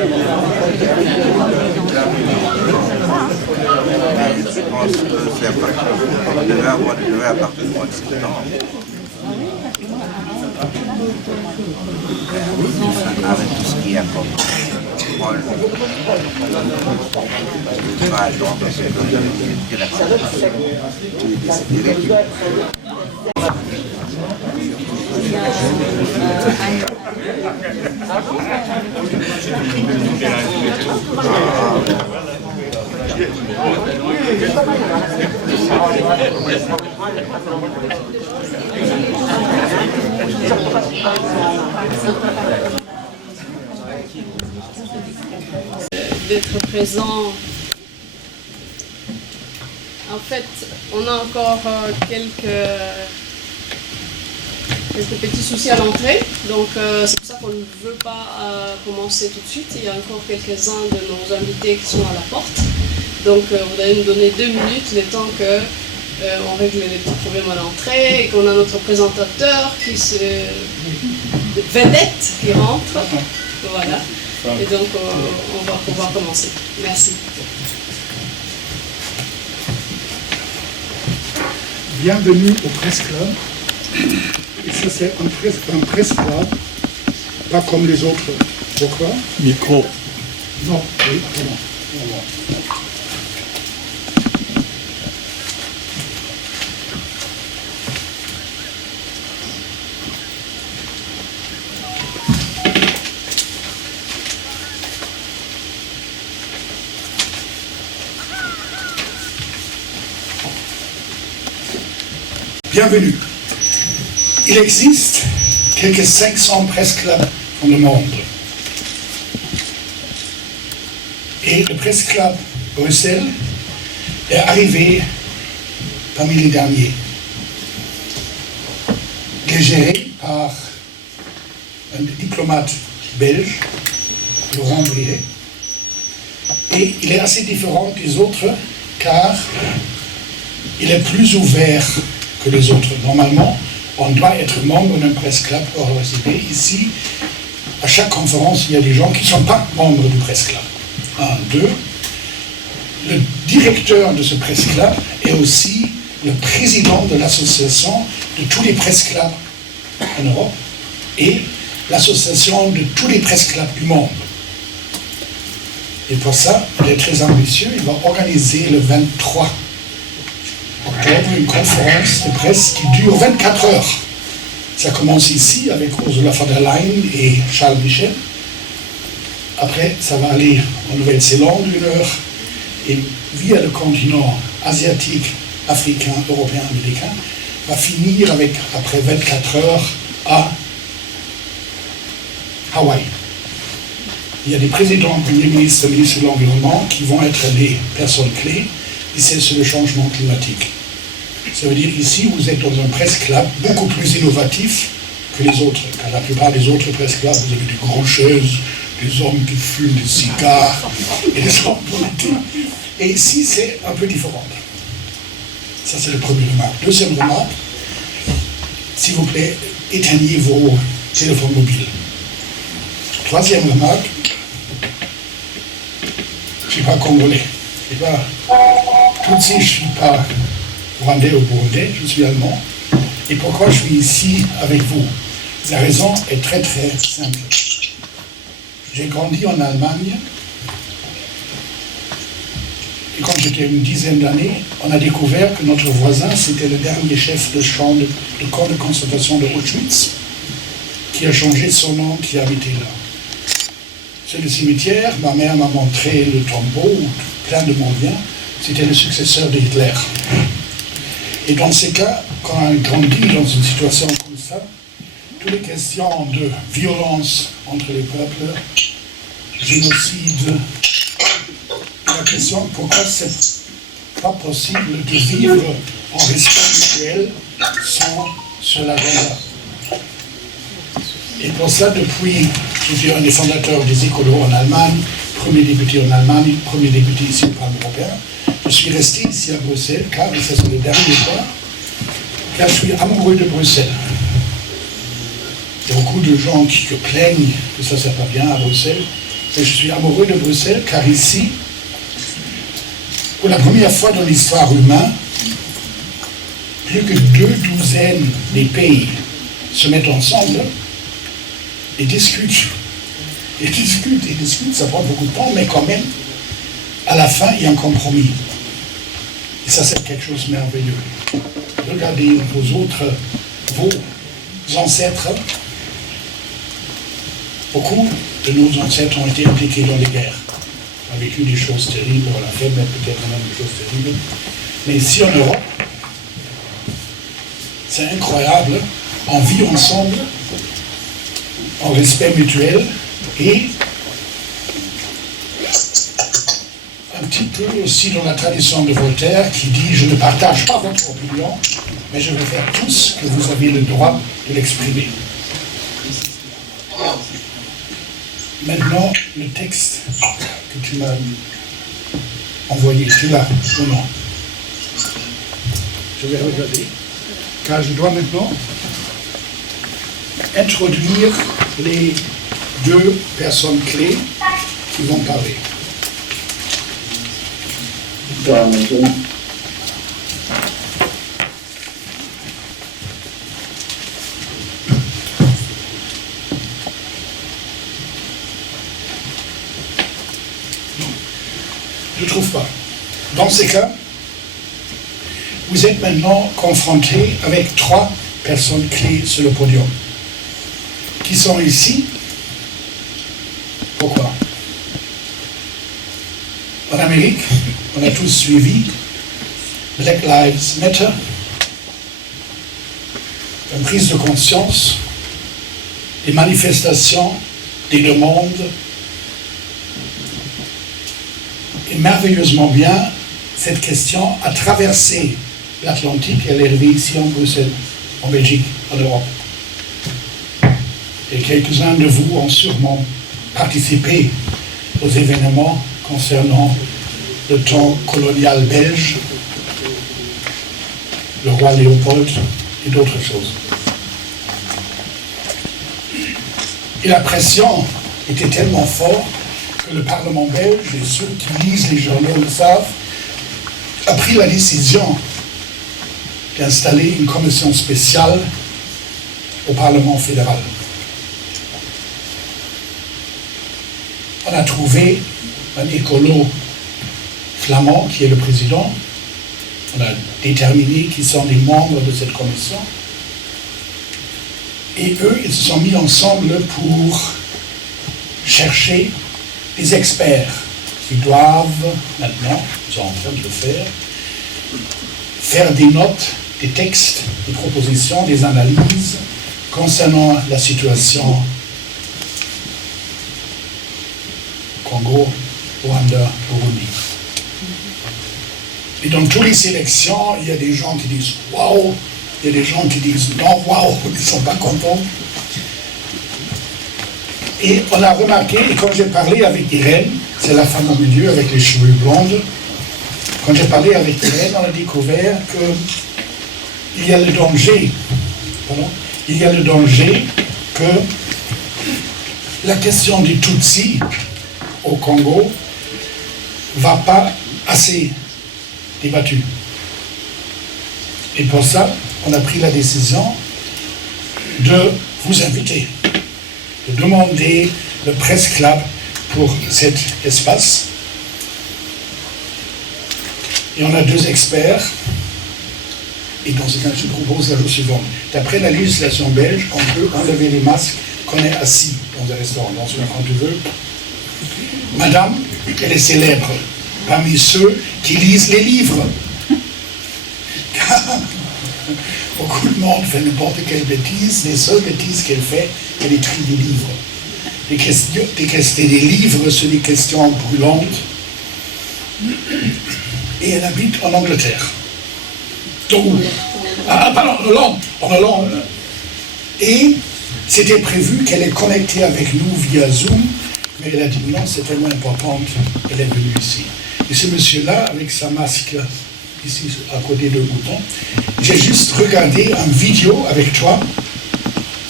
Je pense que c'est à partir du mois de septembre. Avec tout ce qu'il y a comme rôle. Pas genre parce que d'être présent. En fait, on a encore quelques petits soucis à l'entrée, donc c'est pour ça qu'on ne veut pas commencer tout de suite. Il y a encore quelques-uns de nos invités qui sont à la porte, donc vous allez nous donner 2 minutes, le temps que on règle les petits problèmes à l'entrée et qu'on a notre présentateur vedette qui rentre, voilà. Et donc, on va pouvoir commencer. Merci. Bienvenue au Press Club. Et ça, c'est un press club, pas comme les autres. Pourquoi? Micro. Non, oui, pardon. Bienvenue. Il existe quelques 500 press clubs dans le monde. Et le press club Bruxelles est arrivé parmi les derniers. Il est géré par un diplomate belge, Laurent Briet. Et il est assez différent des autres car il est plus ouvert que les autres. Normalement, on doit être membre d'un press club pour participer. Ici, à chaque conférence, il y a des gens qui ne sont pas membres du press club. 1, 2. Le directeur de ce press club est aussi le président de l'association de tous les press clubs en Europe et l'association de tous les press clubs du monde. Et pour ça, il est très ambitieux. Il va organiser le 23 octobre une conférence de presse qui dure 24 heures. Ça commence ici avec Ursula von der Leyen et Charles Michel. Après, ça va aller en Nouvelle-Zélande 1 heure et via le continent asiatique, africain, européen, américain, va finir avec, après 24 heures, à Hawaï. Il y a des présidents, premiers ministres, ministres de l'Environnement qui vont être des personnes clés. Et c'est sur le changement climatique. Ça veut dire ici, vous êtes dans un press club beaucoup plus innovatif que les autres. Car la plupart des autres press clubs, vous avez des grancheuses, des hommes qui fument des cigares et des hommes politiques. Et ici, c'est un peu différent. Ça, c'est le premier remarque. Deuxième remarque, s'il vous plaît, éteignez vos téléphones mobiles. Troisième remarque, je ne suis pas congolais. Je ne suis pas Tutsi, je ne suis pas rwandais ou burundais, je suis allemand. Et pourquoi je suis ici avec vous? La raison est très très simple. J'ai grandi en Allemagne et quand j'étais une dizaine d'années, on a découvert que notre voisin, c'était le dernier chef de camp de concentration de Auschwitz, qui a changé son nom, qui habitait là. C'est le cimetière, ma mère m'a montré le tombeau, plein de mon bien, c'était le successeur d'Hitler. Et dans ces cas, quand on grandit dans une situation comme ça, toutes les questions de violence entre les peuples, génocide, la question pourquoi c'est pas possible de vivre en respect mutuel sans ce agenda. Et pour ça, depuis, je suis un des fondateurs des écolos en Allemagne, premier député en Allemagne, premier député ici au Parlement européen, je suis resté ici à Bruxelles, car, et ça c'est le dernier point, car je suis amoureux de Bruxelles. Il y a beaucoup de gens qui plaignent que ça ne sert pas bien à Bruxelles. Et je suis amoureux de Bruxelles car ici, pour la première fois dans l'histoire humaine, plus que 2 douzaines des pays se mettent ensemble et discutent. Et discutent, ça prend beaucoup de temps, mais quand même, à la fin, il y a un compromis. Et ça, c'est quelque chose de merveilleux. Regardez vos ancêtres. Beaucoup de nos ancêtres ont été impliqués dans les guerres. On a vécu des choses terribles, on a fait même peut-être même des choses terribles. Mais ici en Europe, c'est incroyable. On vit ensemble, en respect mutuel, et un petit peu aussi dans la tradition de Voltaire qui dit « Je ne partage pas votre opinion, mais je vais faire tout ce que vous avez le droit de l'exprimer ». Maintenant, le texte que tu m'as envoyé, tu l'as ou non? Je vais regarder, car je dois maintenant introduire les 2 personnes clés qui vont parler. Je ne trouve pas. Dans ces cas, vous êtes maintenant confrontés avec 3 personnes clés sur le podium qui sont ici. Pourquoi? En Amérique, on a tous suivi Black Lives Matter, une prise de conscience, des manifestations, des demandes. Et merveilleusement bien, cette question a traversé l'Atlantique et elle est arrivée ici en Bruxelles, en Belgique, en Europe. Et quelques-uns de vous ont sûrement participé aux événements concernant le temps colonial belge, le roi Léopold et d'autres choses. Et la pression était tellement forte que le Parlement belge, et ceux qui lisent les journaux le savent, a pris la décision d'installer une commission spéciale au Parlement fédéral. On a trouvé un écolo flamand qui est le président. On a déterminé qui sont les membres de cette commission. Et eux, ils se sont mis ensemble pour chercher des experts qui doivent maintenant, ils sont en train de le faire des notes, des textes, des propositions, des analyses concernant la situation Congo, Rwanda, Burundi. Et dans toutes les sélections, il y a des gens qui disent « waouh », il y a des gens qui disent « non, waouh », ils ne sont pas contents. Et on a remarqué, et quand j'ai parlé avec Irène, c'est la femme au milieu avec les cheveux blondes, quand j'ai parlé avec Irène, on a découvert qu'il y a le danger, que la question des Tutsis au Congo ne va pas assez débattue. Et pour ça, on a pris la décision de vous inviter, de demander le Press Club pour cet espace. Et on a 2 experts. Et dans ce cas, je propose la chose suivante. D'après la législation belge, on peut enlever les masques quand on est assis dans un restaurant. Donc, quand tu veux. Madame, elle est célèbre parmi ceux qui lisent les livres. Car beaucoup de monde fait n'importe quelle bêtise. Les seules bêtises qu'elle fait, elle écrit des livres. Des livres sur des questions brûlantes. Et elle habite en Angleterre. Pardon, en Hollande. Et c'était prévu qu'elle est connectée avec nous via Zoom, mais elle a dit non, c'est tellement important qu'elle est venue ici. Et ce monsieur-là, avec sa masque ici à côté de bouton, j'ai juste regardé une vidéo avec toi.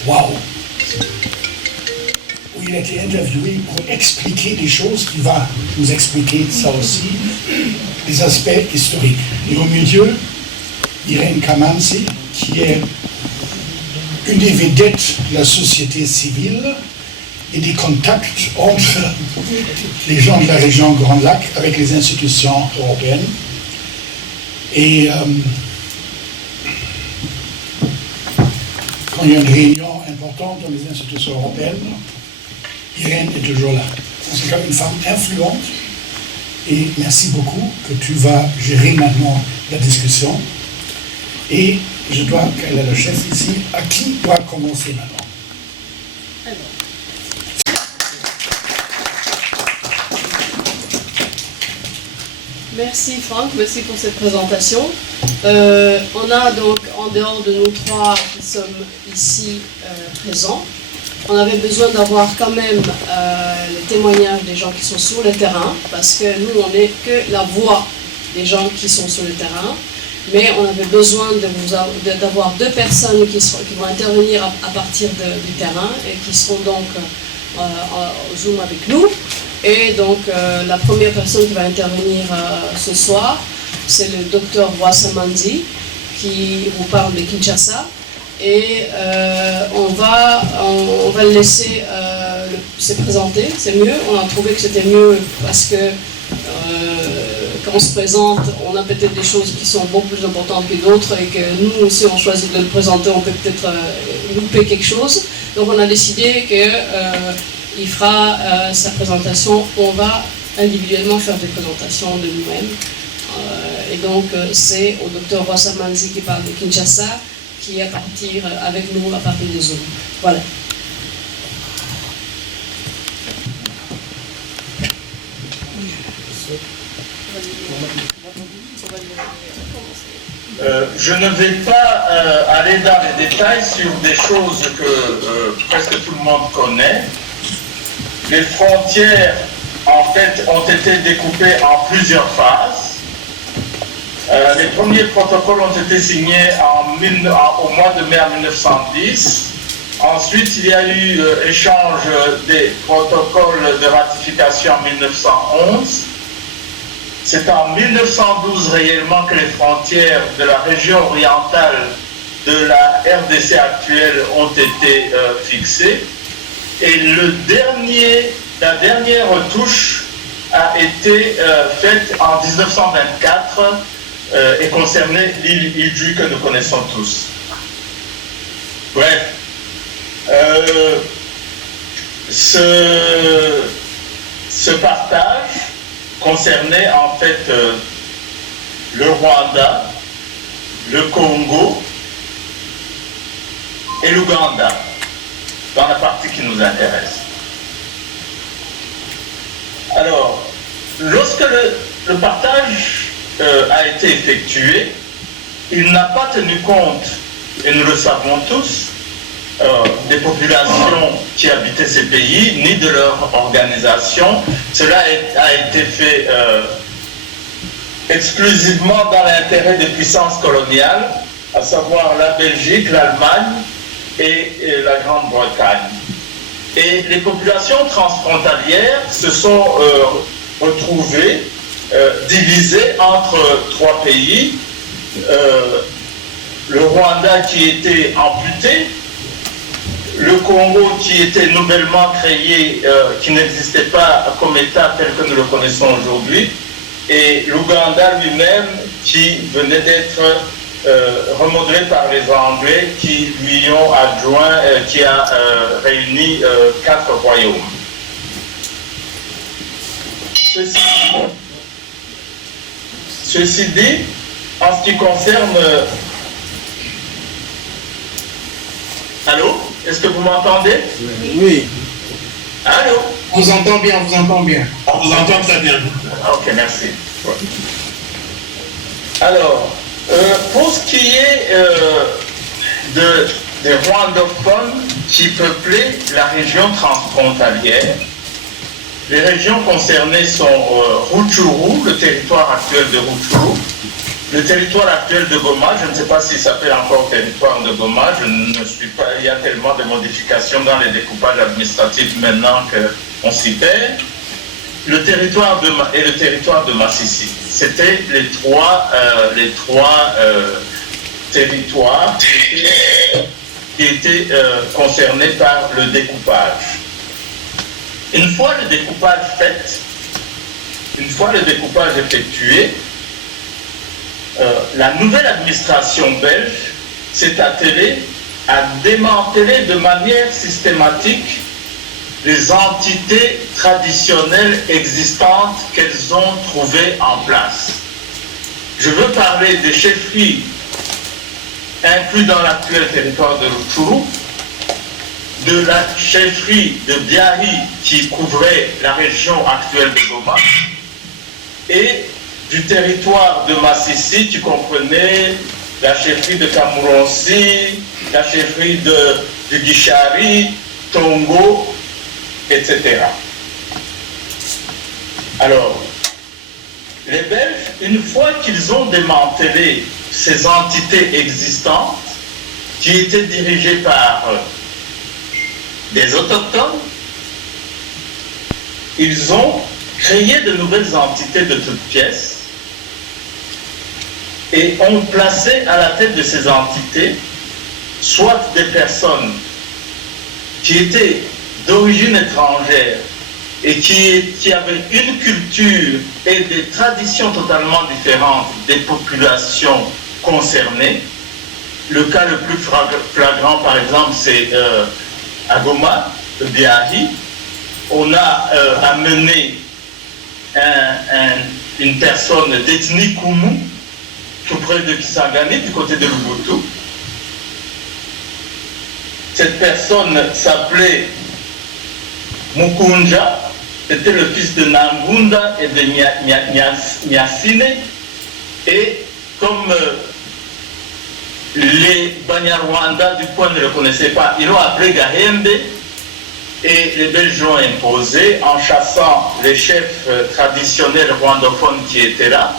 Waouh! Où il a été interviewé pour expliquer des choses, il va nous expliquer ça aussi, les aspects historiques. Et au milieu, Irène Kamanzi, qui est une des vedettes de la société civile et des contacts entre les gens de la région Grand Lac avec les institutions européennes. Et quand il y a une réunion importante dans les institutions européennes, Irène est toujours là. C'est comme une femme influente. Et merci beaucoup que tu vas gérer maintenant la discussion. Et je dois, qu'elle est le chef ici, à qui doit commencer maintenant? Merci Franck, merci pour cette présentation. On a donc, en dehors de nous trois qui sommes ici présents, on avait besoin d'avoir quand même les témoignages des gens qui sont sur le terrain, parce que nous, on n'est que la voix des gens qui sont sur le terrain, mais on avait besoin d'avoir deux personnes qui vont intervenir à partir du terrain et qui seront donc au Zoom avec nous. Et donc la première personne qui va intervenir ce soir, c'est le docteur Rwasamanzi, qui vous parle de Kinshasa. Et on va le laisser se présenter, c'est mieux. On a trouvé que c'était mieux parce que quand on se présente, on a peut-être des choses qui sont beaucoup plus importantes que d'autres et que nous, si on choisit de le présenter, on peut peut-être louper quelque chose. Donc on a décidé qu'il fera sa présentation. On va individuellement faire des présentations de nous-mêmes. Et donc c'est au docteur Rwasamanzi qui parle de Kinshasa, qui est à partir avec nous à partir de Zoom. Voilà. Je ne vais pas aller dans les détails sur des choses que presque tout le monde connaît. Les frontières, en fait, ont été découpées en plusieurs phases. Les premiers protocoles ont été signés au mois de mai 1910. Ensuite, il y a eu échange des protocoles de ratification en 1911. C'est en 1912 réellement que les frontières de la région orientale de la RDC actuelle ont été fixées. Et la dernière touche a été faite en 1924 et concernait l'île Idju que nous connaissons tous. Bref, ce partage concernait en fait le Rwanda, le Congo et l'Ouganda, dans la partie qui nous intéresse. Alors, lorsque le partage a été effectué, il n'a pas tenu compte, et nous le savons tous, des populations qui habitaient ces pays, ni de leur organisation. Cela a été fait exclusivement dans l'intérêt des puissances coloniales, à savoir la Belgique, l'Allemagne et la Grande-Bretagne. Et les populations transfrontalières se sont retrouvées divisées entre trois pays. Le Rwanda qui était amputé, le Congo qui était nouvellement créé, qui n'existait pas comme État tel que nous le connaissons aujourd'hui, et l'Ouganda lui-même qui venait d'être remodelé par les Anglais qui lui ont adjoint, qui a réuni 4 royaumes. Ceci dit, en ce qui concerne... Allô? Est-ce que vous m'entendez? Oui. Allô? On vous entend bien, on vous entend bien. On vous entend très bien. Ok, merci. Ouais. Alors, pour ce qui est des rwandophones qui peuplaient la région transfrontalière, les régions concernées sont Rutshuru, le territoire actuel de Rutshuru, le territoire actuel de Goma, je ne sais pas s'il s'appelle encore territoire de Goma. Je ne suis pas, il y a tellement de modifications dans les découpages administratifs maintenant qu'on s'y perd. Le territoire et le territoire de Massissi, c'était les trois territoires qui étaient concernés par le découpage. Une fois le découpage effectué, la nouvelle administration belge s'est attelée à démanteler de manière systématique les entités traditionnelles existantes qu'elles ont trouvées en place. Je veux parler des chefferies inclus dans l'actuel territoire de Rutshuru, de la chefferie de Biahi qui couvrait la région actuelle de Goma, et du territoire de Massissi qui comprenait la chefferie de Kamuronsi, la chefferie de Gishari, Tongo, etc. Alors, les Belges, une fois qu'ils ont démantelé ces entités existantes, qui étaient dirigées par des autochtones, ils ont créé de nouvelles entités de toutes pièces et ont placé à la tête de ces entités soit des personnes qui étaient d'origine étrangère et qui avaient une culture et des traditions totalement différentes des populations concernées. Le cas le plus flagrant, par exemple, c'est à Goma, le Biahi. On a amené une personne d'ethnie Kumu, tout près de Kisangani, du côté de Lubutu. Cette personne s'appelait Mukunja, c'était le fils de Nangunda et de Nyasine, et comme les Banyarwanda du coin ne le connaissaient pas, ils l'ont appelé Gahembe, et les Belges l'ont imposé en chassant les chefs traditionnels rwandophones qui étaient là,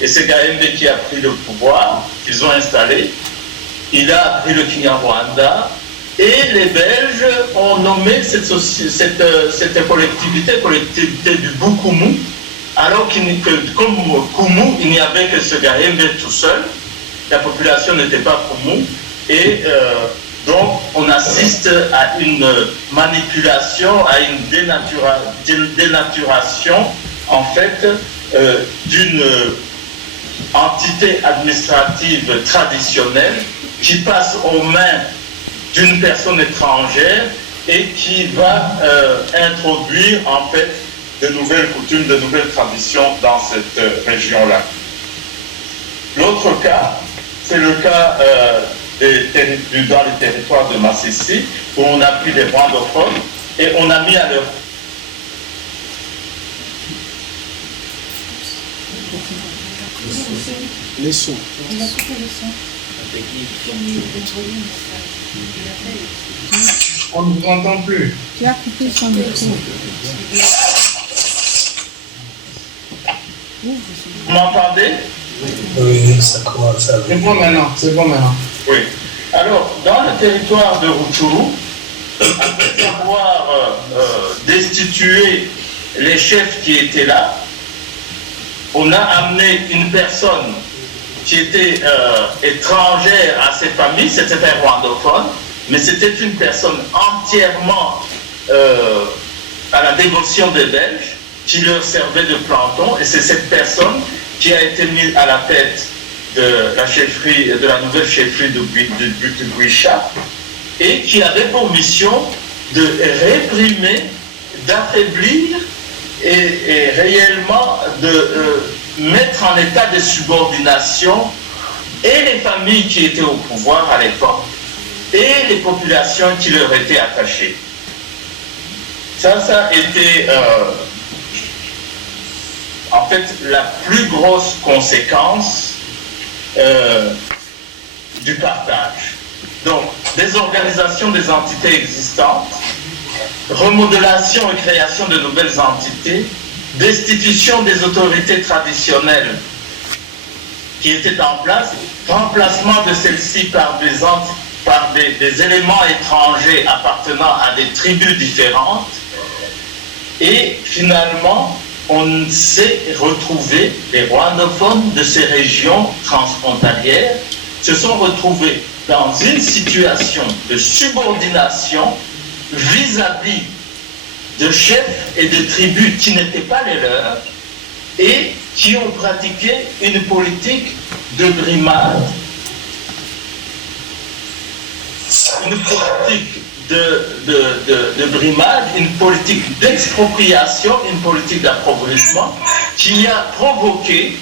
et c'est Gahembe qui a pris le pouvoir, qu'ils ont installé. Il a appris le Kinyarwanda, et les Belges ont nommé cette collectivité du Bukumu, alors que comme Kumu, il n'y avait que ce Gahembe tout seul, la population n'était pas Kumu, et donc on assiste à une manipulation, à une dénaturation en fait d'une entité administrative traditionnelle qui passe aux mains d'une personne étrangère et qui va introduire en fait de nouvelles coutumes, de nouvelles traditions dans cette région-là. L'autre cas, c'est le cas dans les territoires de Massissi, où on a pris les rwandophones et on a mis à leur les sons. On ne vous entend plus. Tu as coupé son micro. Vous m'entendez? Oui, ça commence à... C'est bon maintenant, c'est bon maintenant. Oui. Alors, dans le territoire de Rutshuru, après avoir destitué les chefs qui étaient là, on a amené une personne qui était étrangère à ces familles, c'était un rwandophone, mais c'était une personne entièrement à la dévotion des Belges, qui leur servait de planton, et c'est cette personne qui a été mise à la tête de la chefferie, de la nouvelle chefferie de Buisha, et qui avait pour mission de réprimer, d'affaiblir et réellement de mettre en état de subordination et les familles qui étaient au pouvoir à l'époque et les populations qui leur étaient attachées. Ça a été en fait la plus grosse conséquence du partage. Donc, désorganisation des entités existantes, remodélation et création de nouvelles entités, destitution des autorités traditionnelles qui étaient en place, remplacement de celles-ci par par des éléments étrangers appartenant à des tribus différentes. Et finalement, on s'est retrouvé, les rwandophones de ces régions transfrontalières se sont retrouvés dans une situation de subordination vis-à-vis de chefs et de tribus qui n'étaient pas les leurs et qui ont pratiqué une politique de brimade, une politique de brimade, une politique d'expropriation, une politique d'appauvrissement qui a provoqué,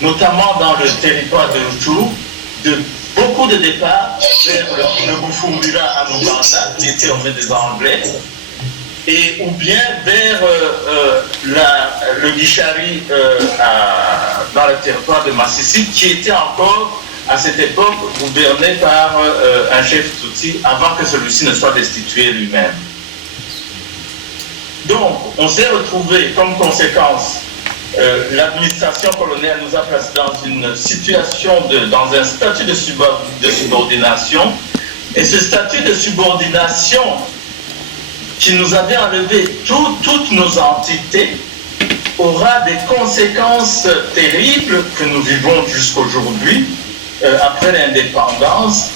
notamment dans le territoire de Rutshuru, beaucoup de départs vers le Bufumbira à Uganda, qui était en main des Anglais, ou bien vers le Gishari dans le territoire de Masisi, qui était encore à cette époque gouverné par un chef Tutsi avant que celui-ci ne soit destitué lui-même. Donc, on s'est retrouvé comme conséquence, l'administration coloniale nous a placés dans une situation, dans un statut de subordination, et ce statut de subordination qui nous avait enlevé toutes nos entités aura des conséquences terribles que nous vivons jusqu'aujourd'hui, après l'indépendance,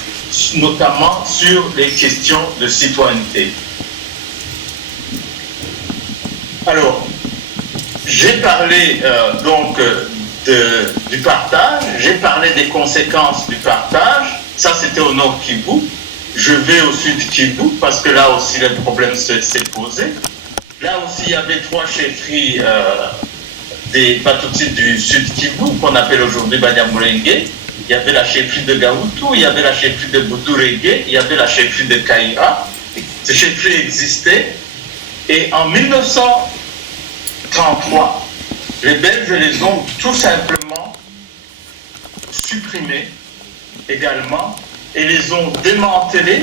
notamment sur les questions de citoyenneté. Alors, j'ai parlé donc du partage, j'ai parlé des conséquences du partage, ça c'était au nord Kivu, je vais au sud Kivu parce que là aussi le problème s'est posé. Là aussi il y avait 3 chefferies des Batutis du sud Kivu qu'on appelle aujourd'hui Banyamulenge. Il y avait la chefferie de Gaoutou, il y avait la chefferie de Boudourégué, il y avait la chefferie de Kaïra. Ces chefferies existaient. Et en 1933, les Belges les ont tout simplement supprimées également et les ont démantelées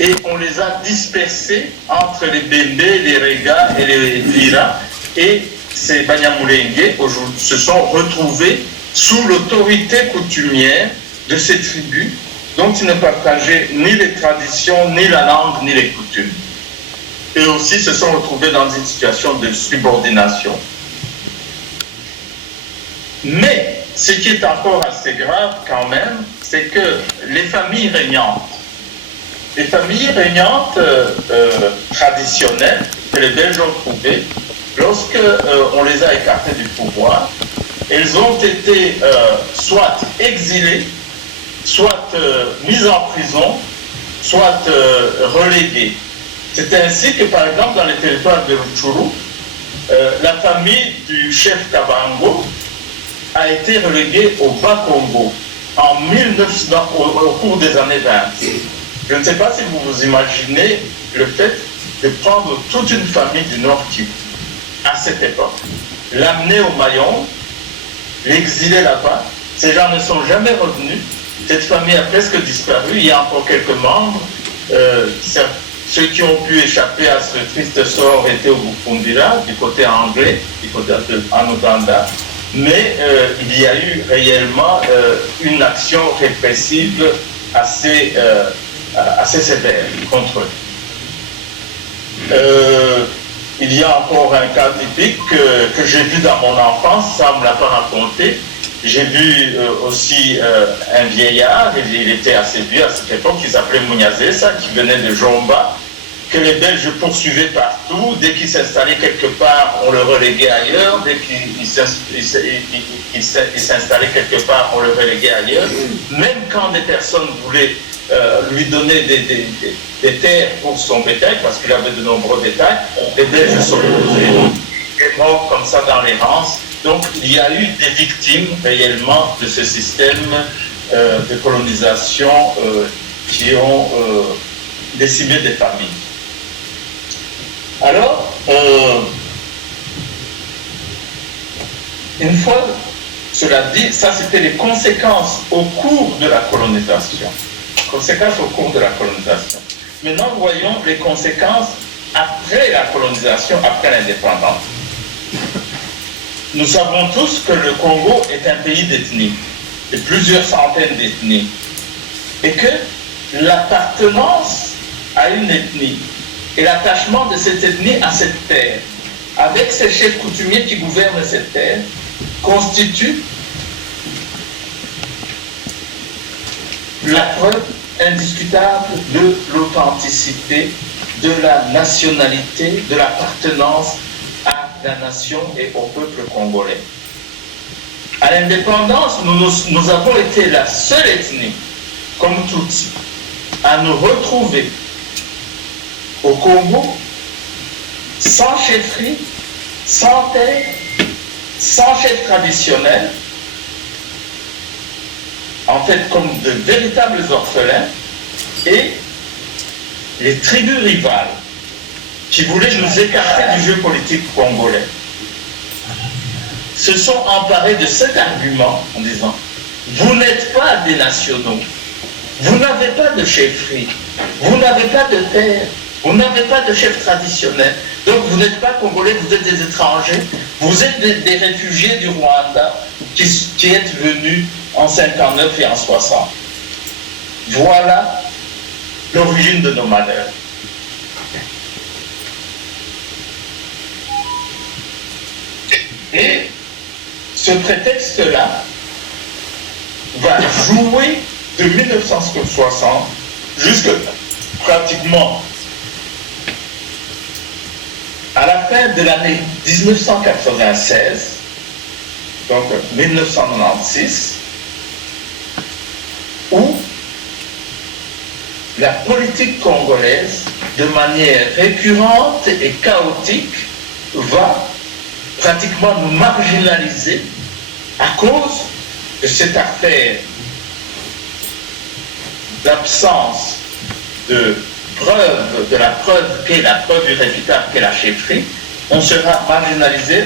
et on les a dispersées entre les Bembe, les Rega et les Lira. Et ces Banyamulenge se sont retrouvés sous l'autorité coutumière de ces tribus dont ils ne partageaient ni les traditions, ni la langue, ni les coutumes. Et aussi se sont retrouvés dans une situation de subordination. Mais ce qui est encore assez grave quand même, c'est que les familles régnantes traditionnelles que les Belges ont trouvées, lorsque on les a écartées du pouvoir, elles ont été soit exilées, soit mises en prison, soit reléguées. C'est ainsi que, par exemple, dans les territoires de Rutshuru, la famille du chef Kabango a été reléguée au Bas-Congo au cours des années 20. Je ne sais pas si vous vous imaginez le fait de prendre toute une famille du Nord Kivu à cette époque, l'amener au Mayombe, l'exiler là-bas. Ces gens ne sont jamais revenus. Cette famille a presque disparu. Il y a encore quelques membres. Ceux qui ont pu échapper à ce triste sort étaient au Bufumbira, du côté anglais, du côté en Ouganda. Mais il y a eu réellement une action répressive assez sévère contre eux. Il y a encore un cas typique que j'ai vu dans mon enfance, ça ne me l'a pas raconté. J'ai vu aussi un vieillard, il était assez vieux à cette époque, qui s'appelait Munyazesa, qui venait de Jomba, que les Belges poursuivaient partout. Dès qu'il s'installait quelque part, on le reléguait ailleurs. Dès qu'il s'installait quelque part, on le reléguait ailleurs. Même quand des personnes voulaient lui donner des terres pour son bétail, parce qu'il avait de nombreux bétails, les Belges s'opposaient. Il est mort comme ça dans l'errance. Donc il y a eu des victimes réellement de ce système de colonisation qui ont décimé des familles. Alors, une fois cela dit, ça c'était les conséquences au cours de la colonisation. Maintenant, voyons les conséquences après la colonisation, après l'indépendance. Nous savons tous que le Congo est un pays d'ethnies, de plusieurs centaines d'ethnies. et que l'appartenance à une ethnie et l'attachement de cette ethnie à cette terre, avec ces chefs coutumiers qui gouvernent cette terre, constitue la preuve indiscutable de l'authenticité, de la nationalité, de l'appartenance à la nation et au peuple congolais. À l'indépendance, nous avons été la seule ethnie, comme Tutsi, à nous retrouver au Congo sans chefferie, sans terre, sans chef traditionnel, en fait comme de véritables orphelins, et les tribus rivales qui voulaient nous écarter du jeu politique congolais se sont emparés de cet argument en disant « Vous n'êtes pas des nationaux, vous n'avez pas de chefferie, vous n'avez pas de terre, vous n'avez pas de chef traditionnel, donc vous n'êtes pas congolais, vous êtes des étrangers, vous êtes des réfugiés du Rwanda qui êtes venus en 59 et en 60. Voilà l'origine de nos malheurs. » Et ce prétexte-là va jouer de 1960 jusqu'à pratiquement à la fin de l'année 1996, donc 1996, où la politique congolaise, de manière récurrente et chaotique, va pratiquement nous marginaliser à cause de cette affaire d'absence de preuve, de la preuve qui est la preuve irréfutable qu'est la chefferie. On sera marginalisé,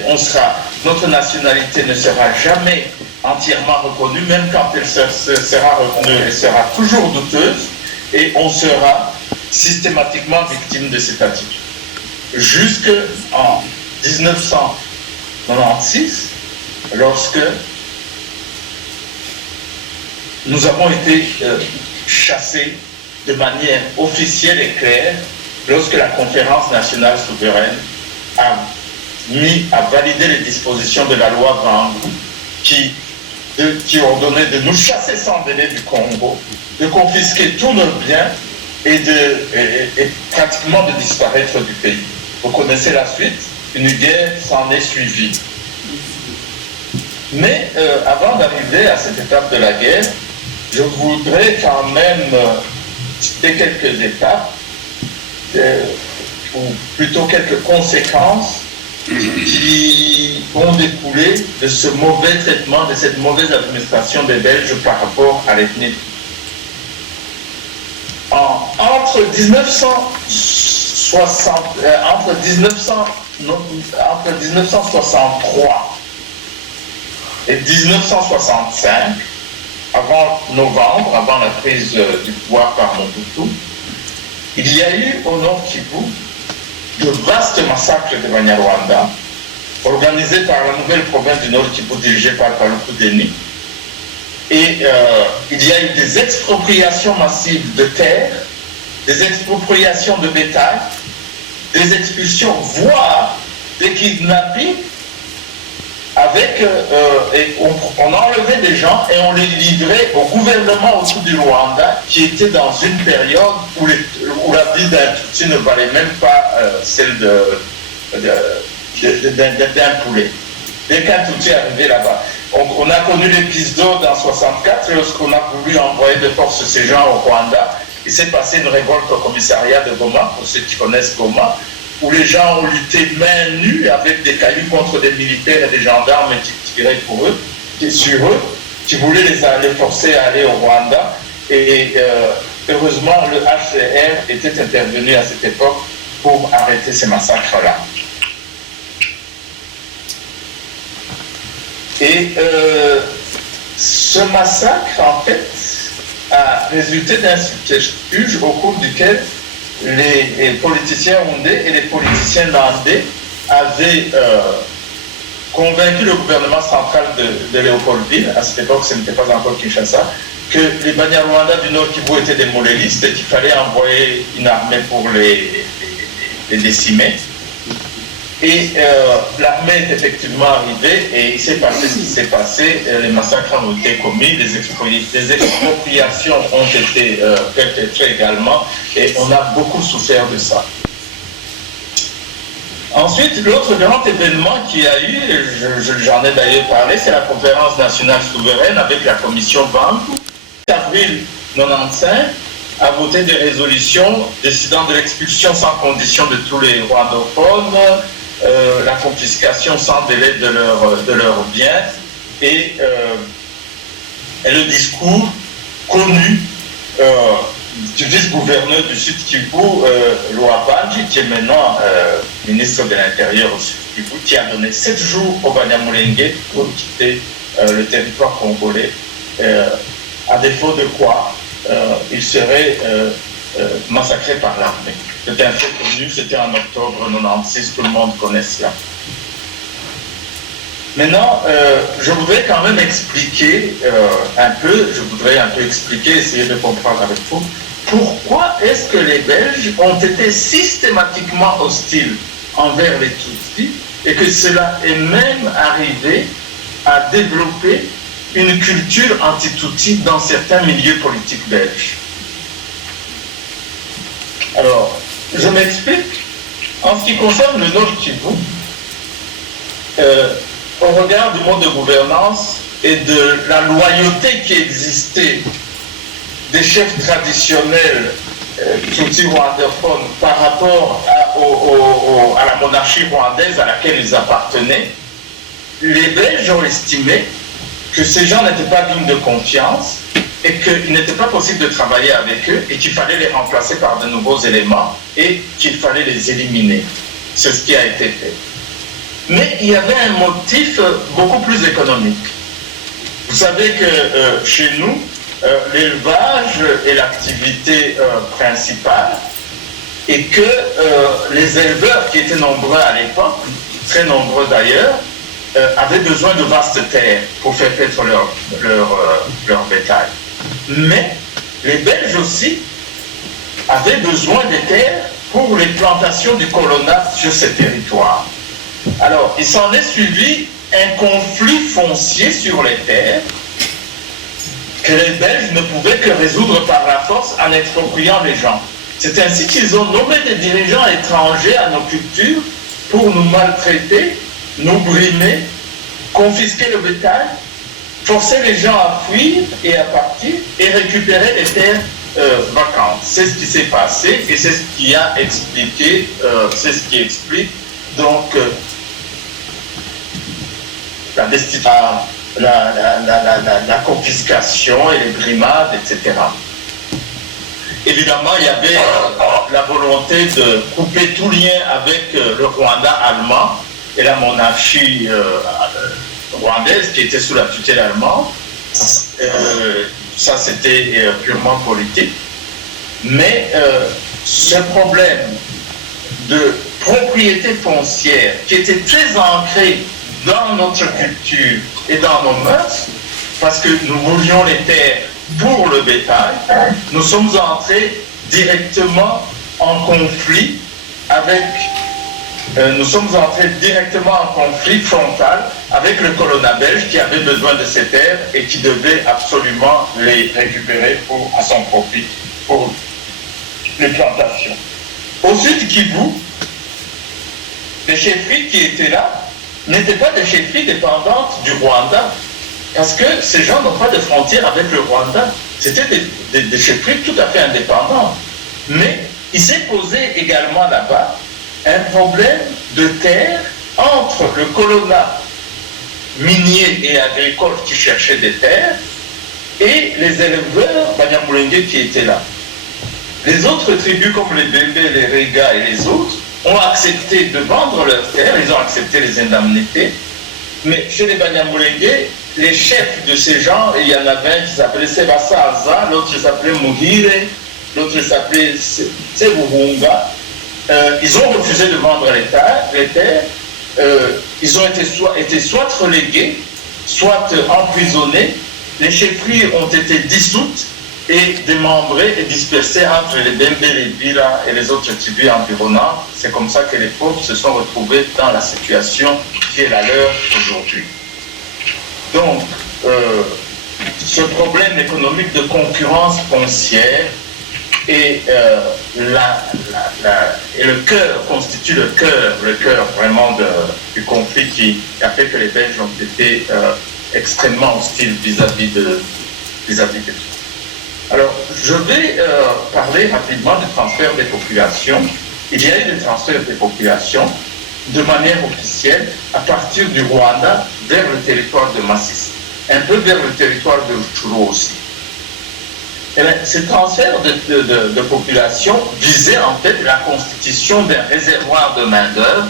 notre nationalité ne sera jamais entièrement reconnue, même quand elle sera reconnue, elle sera toujours douteuse, et on sera systématiquement victime de cette attitude. Jusqu'en 1996, lorsque nous avons été chassés de manière officielle et claire, lorsque la conférence nationale souveraine a validé les dispositions de la loi Vangu qui ordonnait de nous chasser sans délai du Congo, de confisquer tous nos biens et pratiquement de disparaître du pays. Vous connaissez la suite, une guerre s'en est suivie. Mais avant d'arriver à cette étape de la guerre, je voudrais quand même citer quelques étapes, ou plutôt quelques conséquences qui ont découlé de ce mauvais traitement, de cette mauvaise administration des Belges par rapport à l'ethnie. Entre 1963 et 1965, avant novembre, avant la prise du pouvoir par Mobutu, il y a eu au Nord Kivu de vastes massacres de Banyarwanda, organisés par la nouvelle province du Nord Kivu dirigée par Paluku Deni. Et il y a eu des expropriations massives de terres, des expropriations de bétail, des expulsions, voire des kidnappings, et on enlevait des gens et on les livrait au gouvernement autour du Rwanda, qui était dans une période où la vie d'un Tutsi ne valait même pas celle d'un poulet. Dès qu'un Tutsi est arrivé là-bas. On a connu l'épisode en 1964, lorsqu'on a voulu envoyer de force ces gens au Rwanda. Il s'est passé une révolte au commissariat de Goma, pour ceux qui connaissent Goma, où les gens ont lutté main nue avec des cailloux contre des militaires et des gendarmes qui tiraient sur eux, qui voulaient les forcer à aller au Rwanda. Et heureusement, le HCR était intervenu à cette époque pour arrêter ces massacres-là. Et ce massacre, en fait, a résulté d'un subterfuge au cours duquel les politiciens rwandais et les politiciens landais avaient convaincu le gouvernement central de Léopoldville, à cette époque ce n'était pas encore Kinshasa, que les Banyarwanda du Nord Kivu étaient des molélistes et qu'il fallait envoyer une armée pour les décimer. Et l'armée est effectivement arrivée et il s'est passé ce qui s'est passé. Les massacres ont été commis, des expropriations ont été perpétrées également et on a beaucoup souffert de ça. Ensuite, l'autre grand événement qu'il y a eu, j'en ai d'ailleurs parlé, c'est la conférence nationale souveraine avec la commission Bantou. En avril 1995, a voté des résolutions décidant de l'expulsion sans condition de tous les rwandophones, la confiscation sans délai de leurs biens et le discours connu du vice-gouverneur du Sud Kivu, Laurent Bandji, qui est maintenant ministre de l'Intérieur au Sud Kivu, qui a donné 7 jours au Banyamulenge pour quitter le territoire congolais, à défaut de quoi il serait massacré par l'armée. C'était un fait connu, c'était en octobre 1996, tout le monde connaît cela. Maintenant, je voudrais quand même expliquer essayer de comprendre avec vous, pourquoi est-ce que les Belges ont été systématiquement hostiles envers les Tutsis et que cela est même arrivé à développer une culture anti-Tutsi dans certains milieux politiques belges. Alors, je m'explique. En ce qui concerne le Nord Kivu, au regard du mode de gouvernance et de la loyauté qui existait des chefs traditionnels Tutsi rwandophones par rapport à la monarchie rwandaise à laquelle ils appartenaient, les Belges ont estimé que ces gens n'étaient pas dignes de confiance et qu'il n'était pas possible de travailler avec eux et qu'il fallait les remplacer par de nouveaux éléments et qu'il fallait les éliminer. C'est ce qui a été fait. Mais il y avait un motif beaucoup plus économique. Vous savez que chez nous, l'élevage est l'activité principale et que les éleveurs qui étaient nombreux à l'époque, très nombreux d'ailleurs, avaient besoin de vastes terres pour faire paître leur bétail. Mais les Belges aussi avaient besoin des terres pour les plantations du colonat sur ces territoires. Alors, il s'en est suivi un conflit foncier sur les terres que les Belges ne pouvaient que résoudre par la force en expropriant les gens. C'est ainsi qu'ils ont nommé des dirigeants étrangers à nos cultures pour nous maltraiter, nous brimer, confisquer le bétail, forcer les gens à fuir et à partir et récupérer les terres vacantes. C'est ce qui s'est passé et c'est ce qui a expliqué, c'est ce qui explique donc la destitution, la confiscation et les brimades, etc. Évidemment, il y avait la volonté de couper tout lien avec le Rwanda allemand et la monarchie rwandaise qui était sous la tutelle allemande. Ça, c'était purement politique. Mais ce problème de propriété foncière qui était très ancré dans notre culture et dans nos mœurs, parce que nous voulions les terres pour le bétail, nous sommes entrés directement en conflit frontal avec le colonat belge qui avait besoin de ces terres et qui devait absolument les récupérer à son profit pour les plantations. Au Sud Kivu, les chefferies qui étaient là n'étaient pas des chefferies dépendantes du Rwanda, parce que ces gens n'ont pas de frontière avec le Rwanda. C'était des chefferies tout à fait indépendantes. Mais il s'est posé également là-bas un problème de terre entre le colonat minier et agricole qui cherchait des terres et les éleveurs Banyamulenge qui étaient là. Les autres tribus comme les Bébés, les Rega et les autres ont accepté de vendre leurs terres, ils ont accepté les indemnités, mais chez les Banyamulenge, les chefs de ces gens, il y en avait un qui s'appelait Sebasaza, l'autre s'appelait Muhire, l'autre s'appelait Sebuhunga. Ils ont refusé de vendre les terres. Ils ont été soit relégués, soit emprisonnés les chefferies ont été dissoutes et démembrées et dispersées entre les Bembe, les Bila et les autres tribus environnantes. C'est comme ça que les pauvres se sont retrouvés dans la situation qui est la leur aujourd'hui. Donc, ce problème économique de concurrence foncière et le cœur constitue le cœur vraiment du conflit qui a fait que les Belges ont été extrêmement hostiles vis-à-vis de tout. Alors, je vais parler rapidement du transfert des populations. Il y a eu des transferts des populations de manière officielle à partir du Rwanda vers le territoire de Masisi, un peu vers le territoire de Rutshuru aussi. Et bien, ces transferts de population visaient en fait la constitution d'un réservoir de main-d'œuvre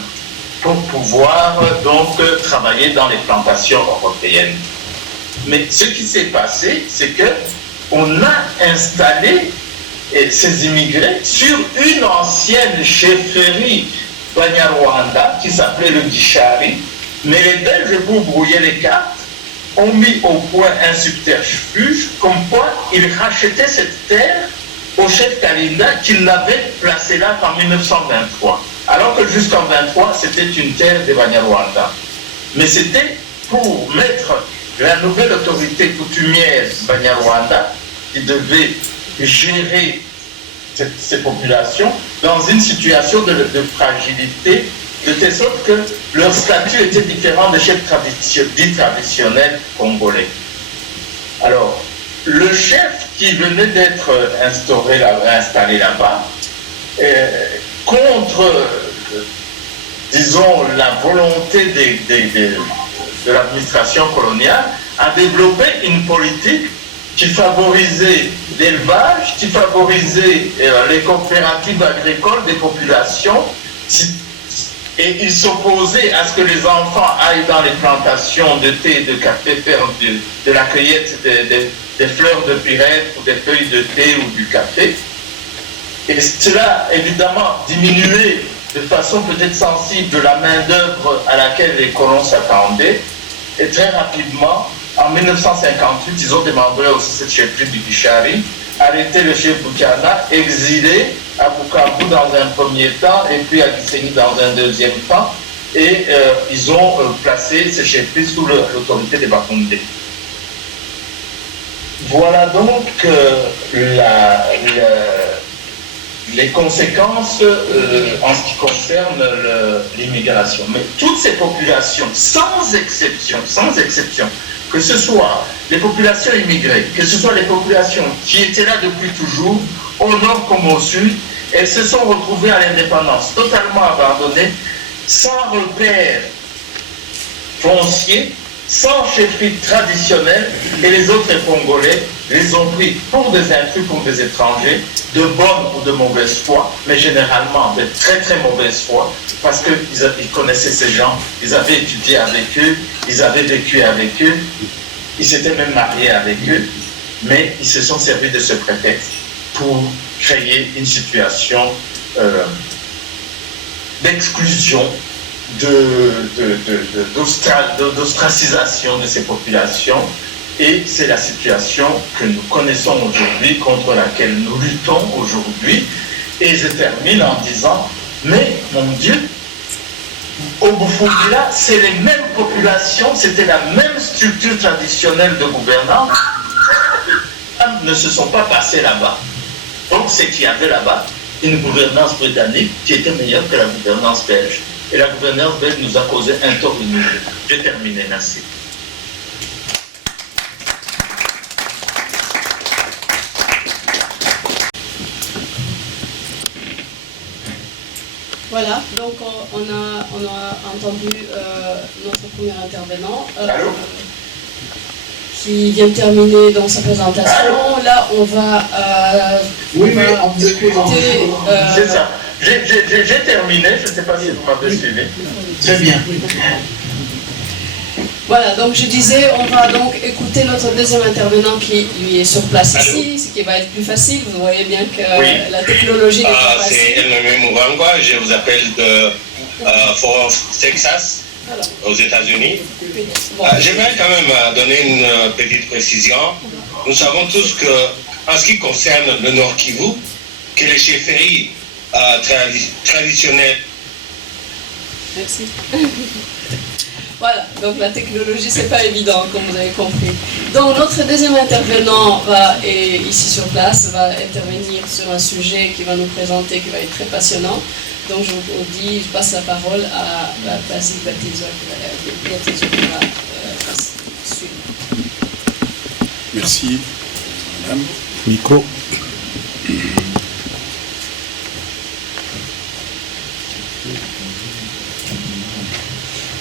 pour pouvoir donc travailler dans les plantations européennes. Mais ce qui s'est passé, c'est que on a installé ces immigrés sur une ancienne chefferie Banyarwanda qui s'appelait le Gishari, mais les Belges, pour brouiller les cartes, ont mis au point un subterfuge comme quoi ils rachetaient cette terre au chef Kalinda qu'il l'avait placée là en 1923. Alors que jusqu'en 1923, c'était une terre des Banyarwanda. Mais c'était pour mettre la nouvelle autorité coutumière Banyarwanda qui devait gérer ces populations dans une situation de fragilité, de telle sorte que leur statut était différent des chefs dits traditionnels congolais. Alors, le chef qui venait d'être installé là-bas, contre, disons, la volonté de l'administration coloniale, a développé une politique qui favorisait l'élevage, qui favorisait les coopératives agricoles des populations, et il s'opposait à ce que les enfants aillent dans les plantations de thé et de café faire de la cueillette des fleurs de pyrète ou des feuilles de thé ou du café. Et cela, évidemment, diminuait de façon peut-être sensible la main-d'œuvre à laquelle les colons s'attendaient. Et très rapidement, en 1958, ils ont démembré aussi cette chefferie du Gishari, arrêté le chef Bukiana, exilé à Bukavu dans un premier temps et puis à Gisenyi dans un deuxième temps. Et ils ont placé ces chefferies sous l'autorité des Bakundé. Voilà donc les conséquences en ce qui concerne l'immigration. Mais toutes ces populations, sans exception, que ce soit les populations immigrées, que ce soit les populations qui étaient là depuis toujours, au nord comme au sud, elles se sont retrouvées à l'indépendance, totalement abandonnées, sans repères fonciers, sans chefferie traditionnelle, et les autres Congolais les ont pris pour des intrus, pour des étrangers, de bonne ou de mauvaise foi, mais généralement de très très mauvaise foi, parce qu'ils connaissaient ces gens, ils avaient étudié avec eux, ils avaient vécu avec eux, ils s'étaient même mariés avec eux, mais ils se sont servis de ce prétexte pour créer une situation d'exclusion, d'ostracisation de ces populations. Et c'est la situation que nous connaissons aujourd'hui, contre laquelle nous luttons aujourd'hui. Et je termine en disant, mais mon Dieu, au Bufugila, c'est les mêmes populations, c'était la même structure traditionnelle de gouvernance, ne se sont pas passés là-bas. Donc c'est qu'il y avait là-bas une gouvernance britannique qui était meilleure que la gouvernance belge. Et la gouvernance belge nous a causé un tort inouï. Je termine, merci. Voilà, donc on a entendu notre premier intervenant qui vient de terminer dans sa présentation. Là, on va écouter... C'est ça. J'ai terminé, je ne sais pas si vous m'avez suivi. Très bien. Voilà, donc je disais, on va donc écouter notre deuxième intervenant qui lui est sur place ici, ce qui va être plus facile. Vous voyez bien que la technologie n'est pas facile. C'est Emmanuel Mourangwa, je vous appelle de Fort Texas. aux États-Unis. J'aimerais quand même donner une petite précision. Nous savons tous que, en ce qui concerne le Nord Kivu, que les chefferies traditionnelles. Merci. Voilà, donc la technologie, c'est pas évident, comme vous avez compris. Donc notre deuxième intervenant est ici sur place, va intervenir sur un sujet qui va nous présenter, qui va être très passionnant. Donc je passe la parole à Basile Batizo qui va suivre. Merci, madame. Micro.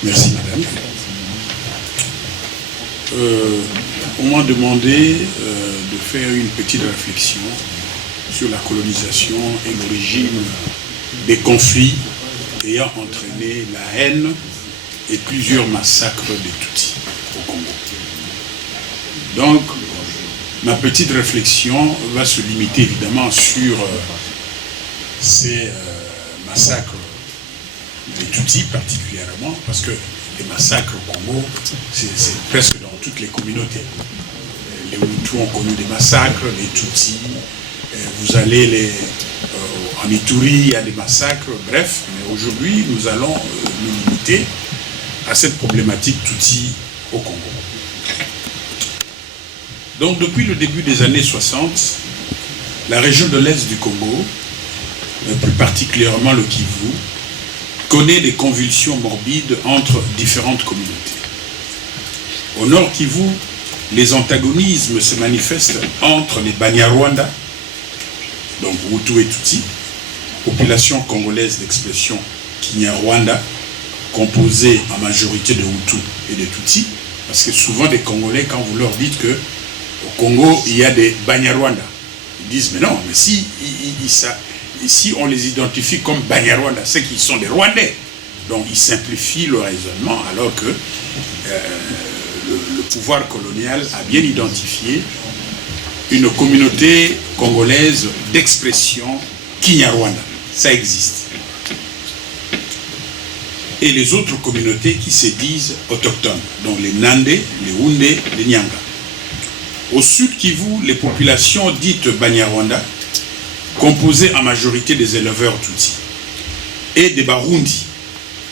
Merci, madame. On m'a demandé de faire une petite réflexion sur la colonisation et l'origine des conflits ayant entraîné la haine et plusieurs massacres des Tutsis au Congo. Donc, ma petite réflexion va se limiter évidemment sur ces massacres des Tutsis particulièrement, parce que les massacres au Congo, c'est presque dans toutes les communautés. Les Hutus ont connu des massacres, les Tutsis, vous allez en Ituri, il y a des massacres, bref, mais aujourd'hui, nous allons nous limiter à cette problématique Tutsi au Congo. Donc, depuis le début des années 60, la région de l'Est du Congo, plus particulièrement le Kivu, connaît des convulsions morbides entre différentes communautés. Au nord Kivu, les antagonismes se manifestent entre les Banyarwanda, donc Hutu et Tutsi, population congolaise d'expression Kinyarwanda, composée en majorité de Hutu et de Tutsi, parce que souvent des Congolais, quand vous leur dites que au Congo, il y a des Banyarwanda, ils disent, mais non, mais si on les identifie comme Banyarwanda, c'est qu'ils sont des Rwandais. Donc ils simplifient le raisonnement, alors que le pouvoir colonial a bien identifié une communauté congolaise d'expression Kinyarwanda. Ça existe. Et les autres communautés qui se disent autochtones, donc les Nandé, les Houndé, les Nyanga. Au sud Kivu, les populations dites Banyarwanda, composées en majorité des éleveurs Tutsi et des Barundi.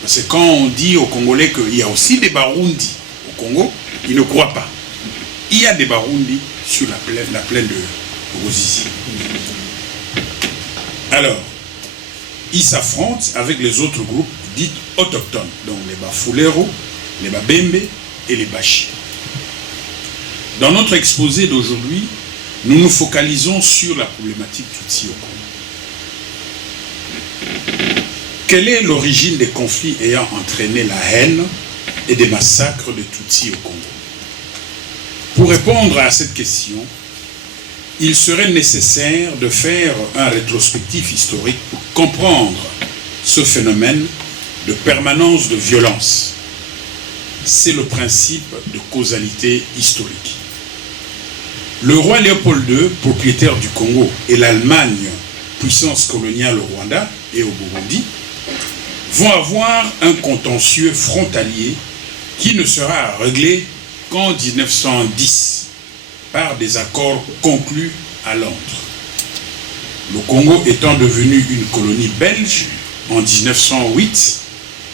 Parce que quand on dit aux Congolais qu'il y a aussi des Barundi au Congo, ils ne croient pas. Il y a des Barundi sur la plaine de Ruzizi. Alors, ils s'affrontent avec les autres groupes dits autochtones, donc les Bafulero, les Babembe et les Bashi. Dans notre exposé d'aujourd'hui, nous nous focalisons sur la problématique Tutsi au Congo. Quelle est l'origine des conflits ayant entraîné la haine et des massacres de Tutsi au Congo? Pour répondre à cette question, il serait nécessaire de faire un rétrospectif historique pour comprendre ce phénomène de permanence de violence. C'est le principe de causalité historique. Le roi Léopold II, propriétaire du Congo, et l'Allemagne, puissance coloniale au Rwanda et au Burundi, vont avoir un contentieux frontalier qui ne sera réglé qu'en 1910 par des accords conclus à Londres. Le Congo étant devenu une colonie belge en 1908,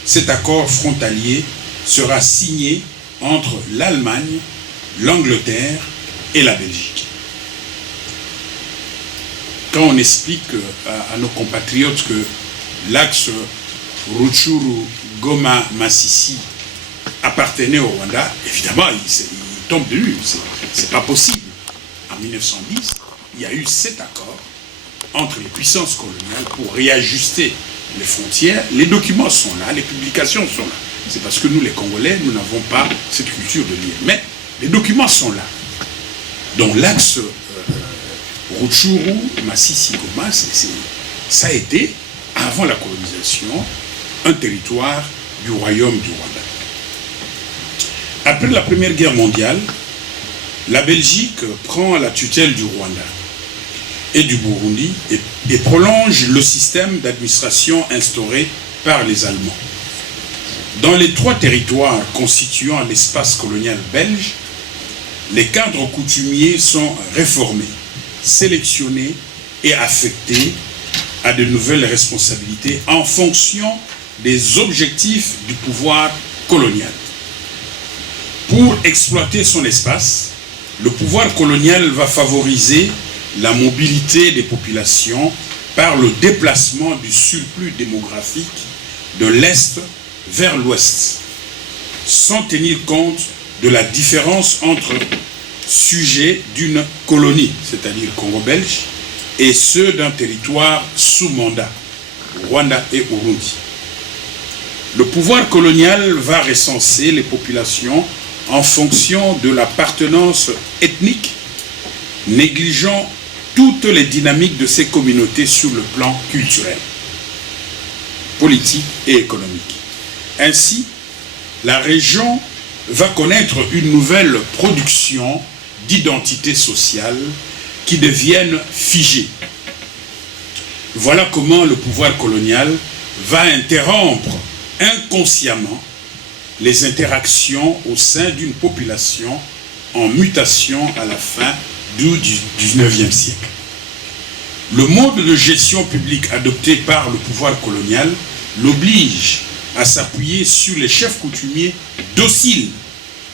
cet accord frontalier sera signé entre l'Allemagne, l'Angleterre et la Belgique. Quand on explique à nos compatriotes que l'axe Rutshuru-Goma-Masisi appartenait au Rwanda, évidemment, ils tombent de lui. C'est pas possible. En 1910, il y a eu cet accord entre les puissances coloniales pour réajuster les frontières. Les documents sont là, les publications sont là. C'est parce que nous, les Congolais, nous n'avons pas cette culture de lire. Mais les documents sont là. Donc l'axe Rutshuru-Masisi-Goma, ça a été, avant la colonisation, un territoire du royaume du Rwanda. Après la Première Guerre mondiale, la Belgique prend la tutelle du Rwanda et du Burundi et prolonge le système d'administration instauré par les Allemands. Dans les 3 territoires constituant l'espace colonial belge, les cadres coutumiers sont réformés, sélectionnés et affectés à de nouvelles responsabilités en fonction des objectifs du pouvoir colonial. Pour exploiter son espace, le pouvoir colonial va favoriser la mobilité des populations par le déplacement du surplus démographique de l'Est vers l'Ouest, sans tenir compte de la différence entre sujets d'une colonie, c'est-à-dire Congo belge, et ceux d'un territoire sous mandat, Rwanda et Burundi. Le pouvoir colonial va recenser les populations en fonction de l'appartenance ethnique, négligeant toutes les dynamiques de ces communautés sur le plan culturel, politique et économique. Ainsi, la région va connaître une nouvelle production d'identités sociales qui deviennent figées. Voilà comment le pouvoir colonial va interrompre inconsciemment les interactions au sein d'une population en mutation à la fin du XIXe siècle. Le mode de gestion publique adopté par le pouvoir colonial l'oblige à s'appuyer sur les chefs coutumiers dociles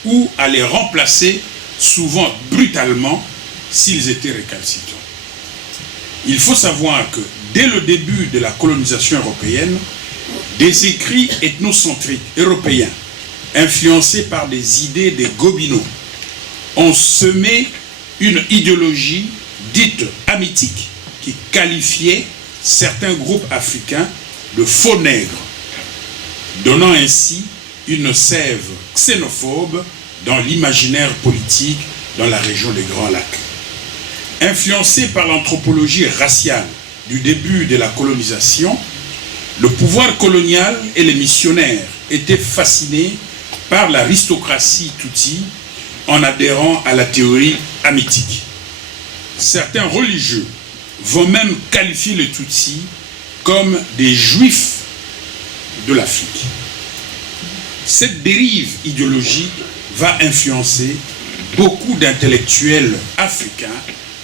ou à les remplacer souvent brutalement s'ils étaient récalcitrants. Il faut savoir que dès le début de la colonisation européenne, des écrits ethnocentriques européens influencés par des idées des Gobineaux ont semé une idéologie dite hamitique qui qualifiait certains groupes africains de faux nègres, donnant ainsi une sève xénophobe dans l'imaginaire politique dans la région des Grands Lacs. Influencé par l'anthropologie raciale du début de la colonisation, le pouvoir colonial et les missionnaires étaient fascinés par l'aristocratie Tutsi en adhérant à la théorie hamitique. Certains religieux vont même qualifier les Tutsis comme des juifs de l'Afrique. Cette dérive idéologique va influencer beaucoup d'intellectuels africains,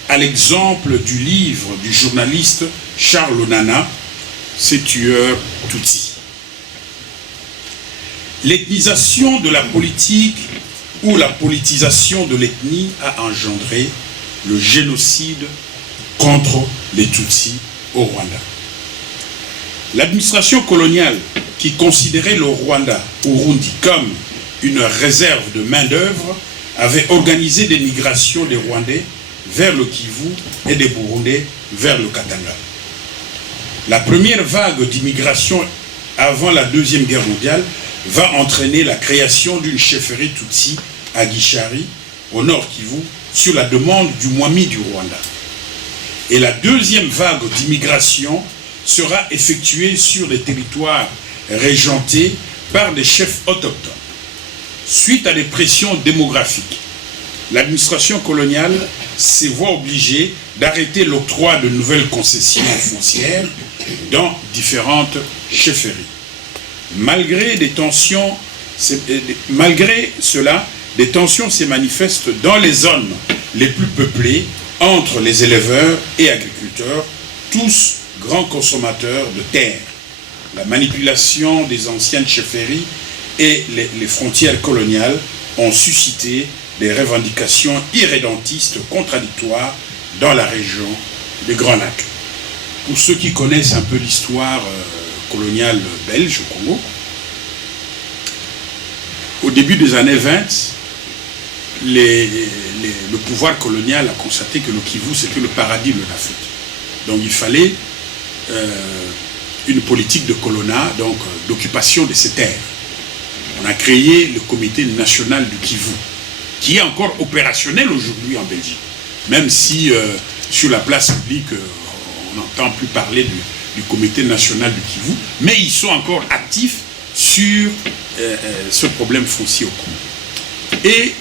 à l'exemple du livre du journaliste Charles Onana, Ces tueurs Tutsis. L'ethnisation de la politique ou la politisation de l'ethnie a engendré le génocide contre les Tutsis au Rwanda. L'administration coloniale, qui considérait le Rwanda, Burundi, comme une réserve de main-d'œuvre, avait organisé des migrations des Rwandais vers le Kivu et des Burundais vers le Katanga. La première vague d'immigration avant la Deuxième Guerre mondiale va entraîner la création d'une chefferie Tutsi à Gishari, au nord Kivu, sur la demande du Mwami du Rwanda. Et la deuxième vague d'immigration sera effectuée sur des territoires régentés par des chefs autochtones. Suite à des pressions démographiques, l'administration coloniale se voit obligée d'arrêter l'octroi de nouvelles concessions foncières dans différentes chefferies. Malgré cela, des tensions se manifestent dans les zones les plus peuplées entre les éleveurs et agriculteurs, tous grands consommateurs de terre. La manipulation des anciennes chefferies et les frontières coloniales ont suscité des revendications irrédentistes contradictoires dans la région des Grands Lacs. Pour ceux qui connaissent un peu l'histoire coloniale belge au Congo, au début des années 20, le pouvoir colonial a constaté que le Kivu c'était le paradis de l'Afrique. Donc il fallait une politique de colonna, donc d'occupation de ces terres. On a créé le comité national du Kivu, qui est encore opérationnel aujourd'hui en Belgique. Même si sur la place publique, on n'entend plus parler du comité national du Kivu, mais ils sont encore actifs sur ce problème foncier au Congo. Et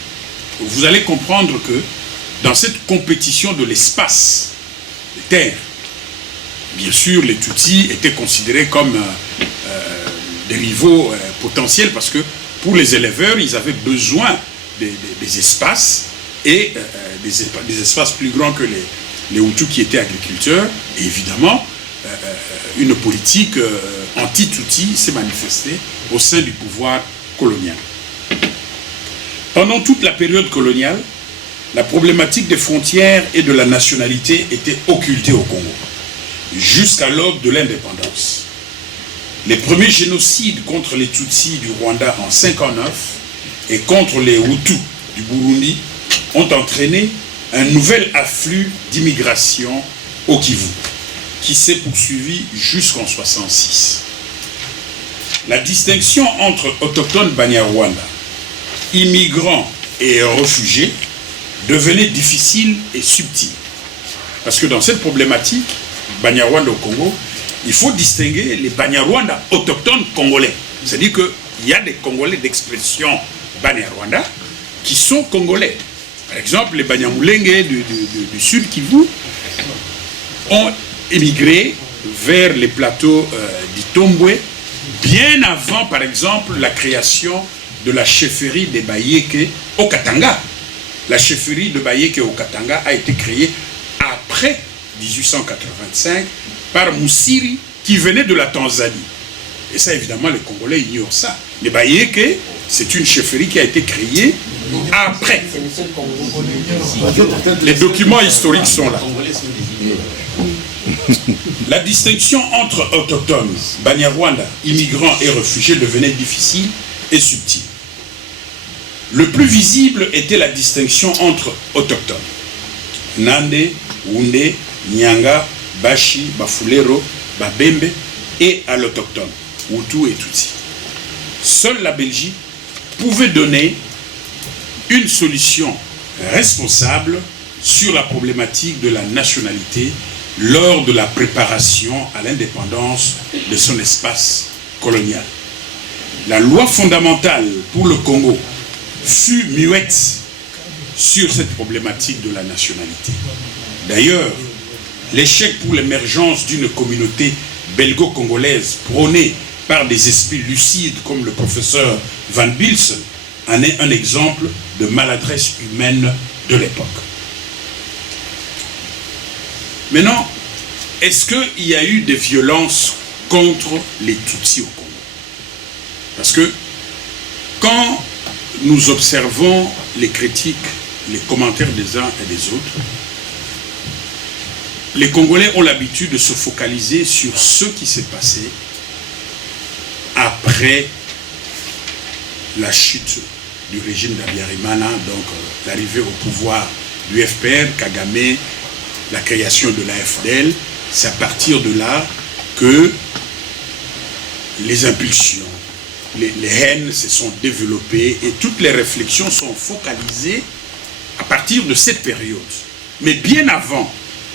vous allez comprendre que dans cette compétition de l'espace, des terres, bien sûr, les Tutsis étaient considérés comme des rivaux potentiels, parce que pour les éleveurs, ils avaient besoin des espaces, et des espaces plus grands que les Hutus qui étaient agriculteurs. Et évidemment, une politique anti-Tutsi s'est manifestée au sein du pouvoir colonial. Pendant toute la période coloniale, la problématique des frontières et de la nationalité était occultée au Congo, jusqu'à l'aube de l'indépendance. Les premiers génocides contre les Tutsis du Rwanda en 1959 et contre les Hutus du Burundi ont entraîné un nouvel afflux d'immigration au Kivu, qui s'est poursuivi jusqu'en 1966. La distinction entre autochtones Banyarwanda, immigrants et réfugiés devenait difficile et subtile. Parce que dans cette problématique, Banyarwanda au Congo, il faut distinguer les Banyarwanda autochtones congolais. C'est-à-dire qu'il y a des Congolais d'expression Banyarwanda qui sont congolais. Par exemple, les Banyamulenge du sud Kivu ont émigré vers les plateaux d'Itombwe bien avant, par exemple, la création de la chefferie des Bayeke au Katanga. La chefferie de Bayeke au Katanga a été créée après 1885 par Moussiri, qui venait de la Tanzanie. Et ça, évidemment, les Congolais ignorent ça. Les Bayeke, c'est une chefferie qui a été créée après. Les documents historiques sont là. La distinction entre autochtones, Banyarwanda, immigrants et réfugiés devenait difficile et subtile. Le plus visible était la distinction entre autochtones. Nande, Wunde, Nyanga, Bashi, Bafulero, Babembe et à l'autochtone, Hutu et Tutsi. Seule la Belgique pouvait donner une solution responsable sur la problématique de la nationalité lors de la préparation à l'indépendance de son espace colonial. La loi fondamentale pour le Congo fut muette sur cette problématique de la nationalité. D'ailleurs, l'échec pour l'émergence d'une communauté belgo-congolaise prônée par des esprits lucides comme le professeur Van Bilsen en est un exemple de maladresse humaine de l'époque. Maintenant, est-ce qu'il y a eu des violences contre les Tutsis au Congo? Parce que quand nous observons les critiques, les commentaires des uns et des autres, les Congolais ont l'habitude de se focaliser sur ce qui s'est passé après la chute du régime d'Abiyarimana, donc l'arrivée au pouvoir du FPR, Kagame, la création de l'AFDL. C'est à partir de là que les impulsions, les haines se sont développées et toutes les réflexions sont focalisées à partir de cette période. Mais bien avant,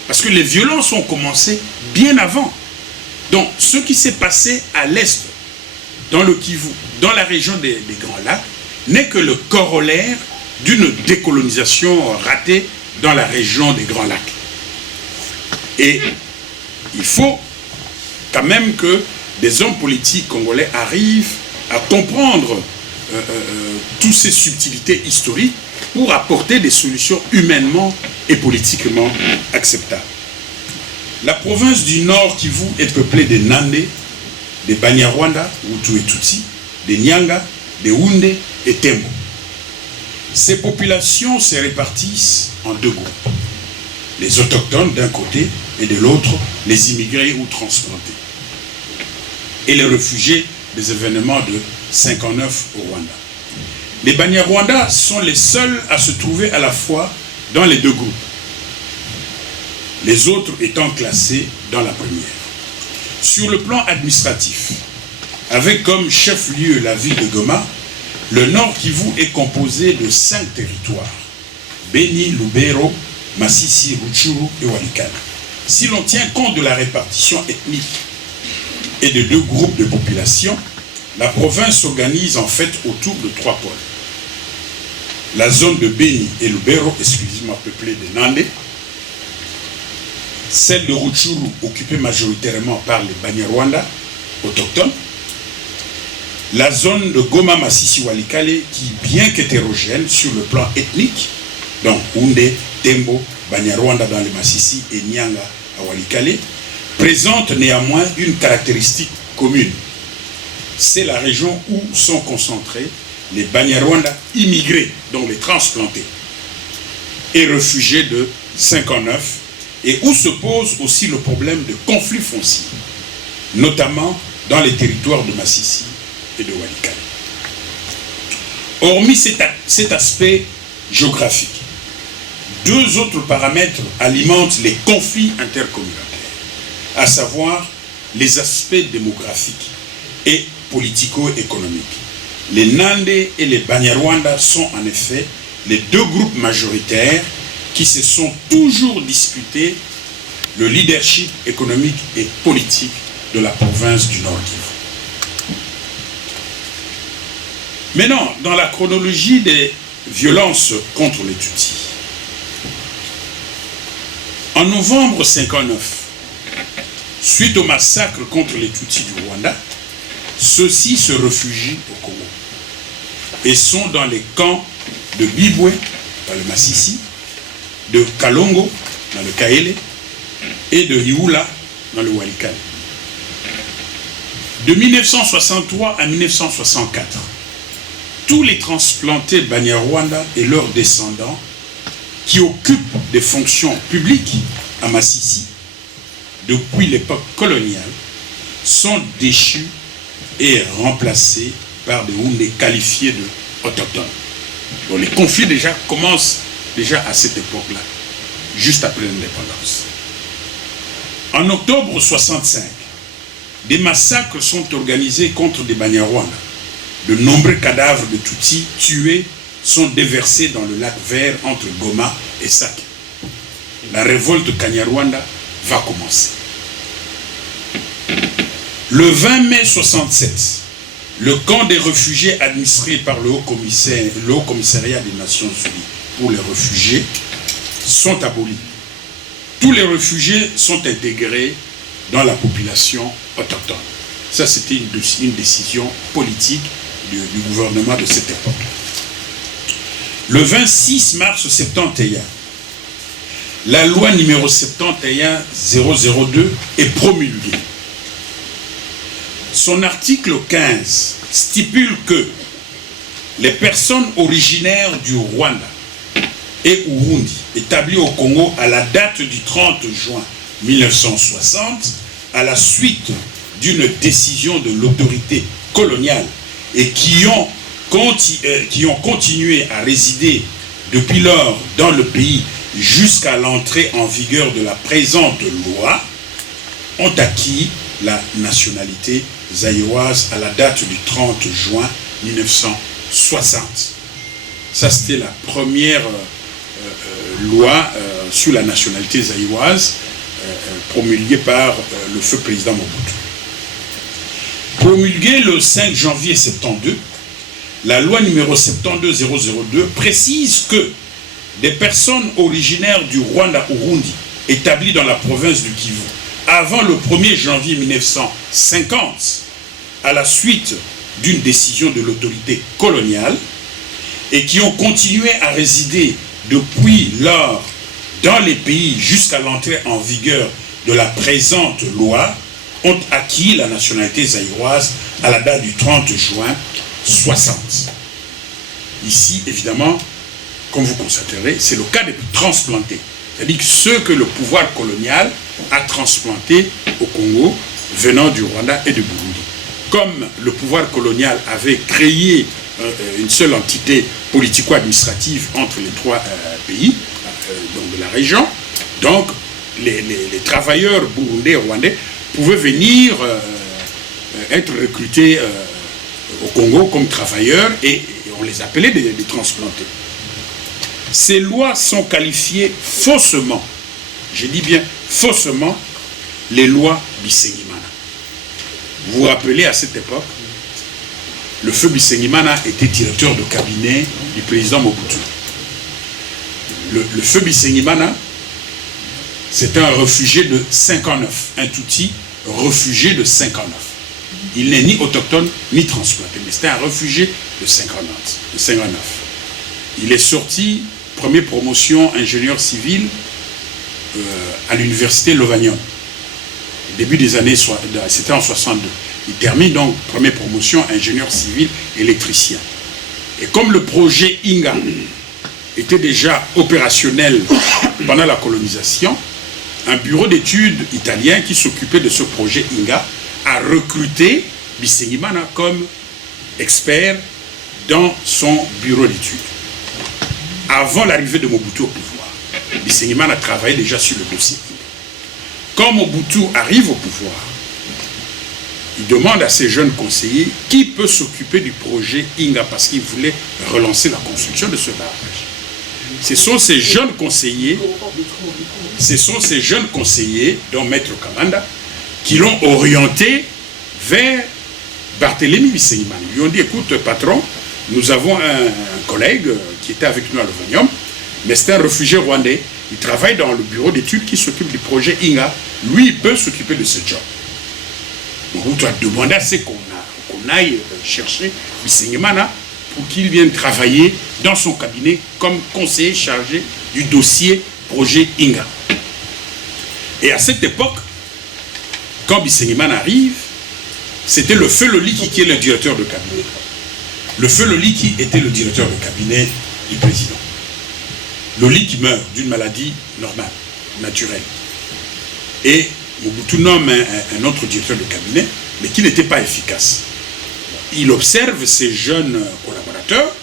parce que les violences ont commencé bien avant. Donc, ce qui s'est passé à l'est, dans le Kivu, dans la région des Grands Lacs, n'est que le corollaire d'une décolonisation ratée dans la région des Grands Lacs. Et il faut quand même que des hommes politiques congolais arrivent à comprendre toutes ces subtilités historiques pour apporter des solutions humainement et politiquement acceptables. La province du Nord Kivu est peuplée des Nande, des Banyarwanda, Hutu et Tutsi, des Nyanga, des Wunde et Tembo. Ces populations se répartissent en deux groupes. Les autochtones d'un côté et de l'autre, les immigrés ou transplantés. Et les réfugiés des événements de 1959 au Rwanda. Les Banyarwanda sont les seuls à se trouver à la fois dans les deux groupes, les autres étant classés dans la première. Sur le plan administratif, avec comme chef-lieu la ville de Goma, le Nord Kivu est composé de 5 territoires, Beni, Lubero, Masisi, Rutshuru et Walikale. Si l'on tient compte de la répartition ethnique et de deux groupes de population, la province s'organise en fait autour de 3 pôles. La zone de Beni et Lubero, exclusivement peuplée de Nande, celle de Rutshuru, occupée majoritairement par les Banyarwanda autochtones, la zone de Goma Masisi Walikale, qui, bien qu'hétérogène sur le plan ethnique, donc Houndé, Tembo, Banyarwanda dans le Masisi et Nyanga à Walikale, présente néanmoins une caractéristique commune. C'est la région où sont concentrés les Banyarwanda immigrés, donc les transplantés, et réfugiés de 59, et où se pose aussi le problème de conflits fonciers, notamment dans les territoires de Masisi et de Walikale. Hormis cet aspect géographique, deux autres paramètres alimentent les conflits intercommunautaires, à savoir les aspects démographiques et politico-économiques. Les Nande et les Banyarwanda sont en effet les deux groupes majoritaires qui se sont toujours disputés le leadership économique et politique de la province du Nord-Kivu. Maintenant, dans la chronologie des violences contre les Tutsis, en novembre 59, suite au massacre contre les Tutsis du Rwanda, ceux-ci se réfugient au Congo et sont dans les camps de Bibwe, dans le Masisi, de Kalongo, dans le Kaele, et de Hioula, dans le Walikale. De 1963 à 1964, tous les transplantés Banyarwanda et leurs descendants qui occupent des fonctions publiques à Masisi depuis l'époque coloniale sont déchus et remplacés par des Houndés qualifiés de autochtones. Donc les conflits commencent déjà à cette époque-là, juste après l'indépendance. En octobre 1965, des massacres sont organisés contre des Banyarwanda. De nombreux cadavres de Tutsis tués sont déversés dans le lac Vert entre Goma et Sake. La révolte Kanyarwanda va commencer. Le 20 mai 1967, le camp des réfugiés administré par le Haut Commissariat des Nations Unies pour les réfugiés sont abolis. Tous les réfugiés sont intégrés dans la population autochtone. Ça, c'était une décision politique du gouvernement de cette époque. Le 26 mars 1971, la loi numéro 71-002 est promulguée. Son article 15 stipule que les personnes originaires du Rwanda et Urundi établies au Congo à la date du 30 juin 1960, à la suite d'une décision de l'autorité coloniale et qui ont continué à résider depuis lors dans le pays jusqu'à l'entrée en vigueur de la présente loi, ont acquis la nationalité zaïroise à la date du 30 juin 1960. Ça, c'était la première loi sur la nationalité zaïroise promulguée par le feu président Mobutu. Promulguée le 5 janvier 1972, la loi numéro 72-002 précise que des personnes originaires du Rwanda-Urundi établies dans la province du Kivu avant le 1er janvier 1950, à la suite d'une décision de l'autorité coloniale, et qui ont continué à résider depuis lors dans les pays jusqu'à l'entrée en vigueur de la présente loi, ont acquis la nationalité zaïroise à la date du 30 juin 1960. Ici, évidemment, comme vous constaterez, c'est le cas des transplantés. C'est-à-dire que ceux que le pouvoir colonial a transplantés au Congo venant du Rwanda et du Burundi. Comme le pouvoir colonial avait créé une seule entité politico-administrative entre les trois pays donc de la région, donc les travailleurs burundais et rwandais pouvaient venir être recrutés au Congo comme travailleurs et on les appelait des transplantés. Ces lois sont qualifiées faussement, je dis bien faussement, les lois Bisengimana. Vous vous rappelez, à cette époque, le feu Bisengimana était directeur de cabinet du président Mobutu. Le feu Bisengimana, c'est un réfugié de 59, un Tutsi réfugié de 59. Il n'est ni autochtone ni transplanté, mais c'était un réfugié de 59. Il est sorti, première promotion, ingénieur civil à l'université Lovagnon. Début des années, c'était en 62. Il termine donc première promotion, ingénieur civil, électricien. Et comme le projet Inga était déjà opérationnel pendant la colonisation, un bureau d'études italien qui s'occupait de ce projet Inga a recruté Bisengimana comme expert dans son bureau d'études. Avant l'arrivée de Mobutu au pouvoir, Bisengimana a travaillé déjà sur le dossier Inga. Quand Mobutu arrive au pouvoir, il demande à ses jeunes conseillers qui peut s'occuper du projet Inga parce qu'il voulait relancer la construction de ce barrage. Ce sont ces jeunes conseillers, dont Maître Kamanda, qui l'ont orienté vers Barthélemy Bisengimana. Ils lui ont dit, écoute patron, nous avons un collègue qui était avec nous à Lovagnon, mais c'est un réfugié rwandais. Il travaille dans le bureau d'études qui s'occupe du projet Inga. Lui, il peut s'occuper de ce job. Donc, on doit demander à ce qu'on aille chercher Bisengimana pour qu'il vienne travailler dans son cabinet comme conseiller chargé du dossier projet Inga. Et à cette époque, quand Bisengimana arrive, c'était le feu Loliki qui est le directeur de cabinet. Le feu Loliki était le directeur de cabinet du président. Loliki meurt d'une maladie normale, naturelle. Et Mobutu nomme un autre directeur de cabinet, mais qui n'était pas efficace. Il observe ses jeunes collaborateurs.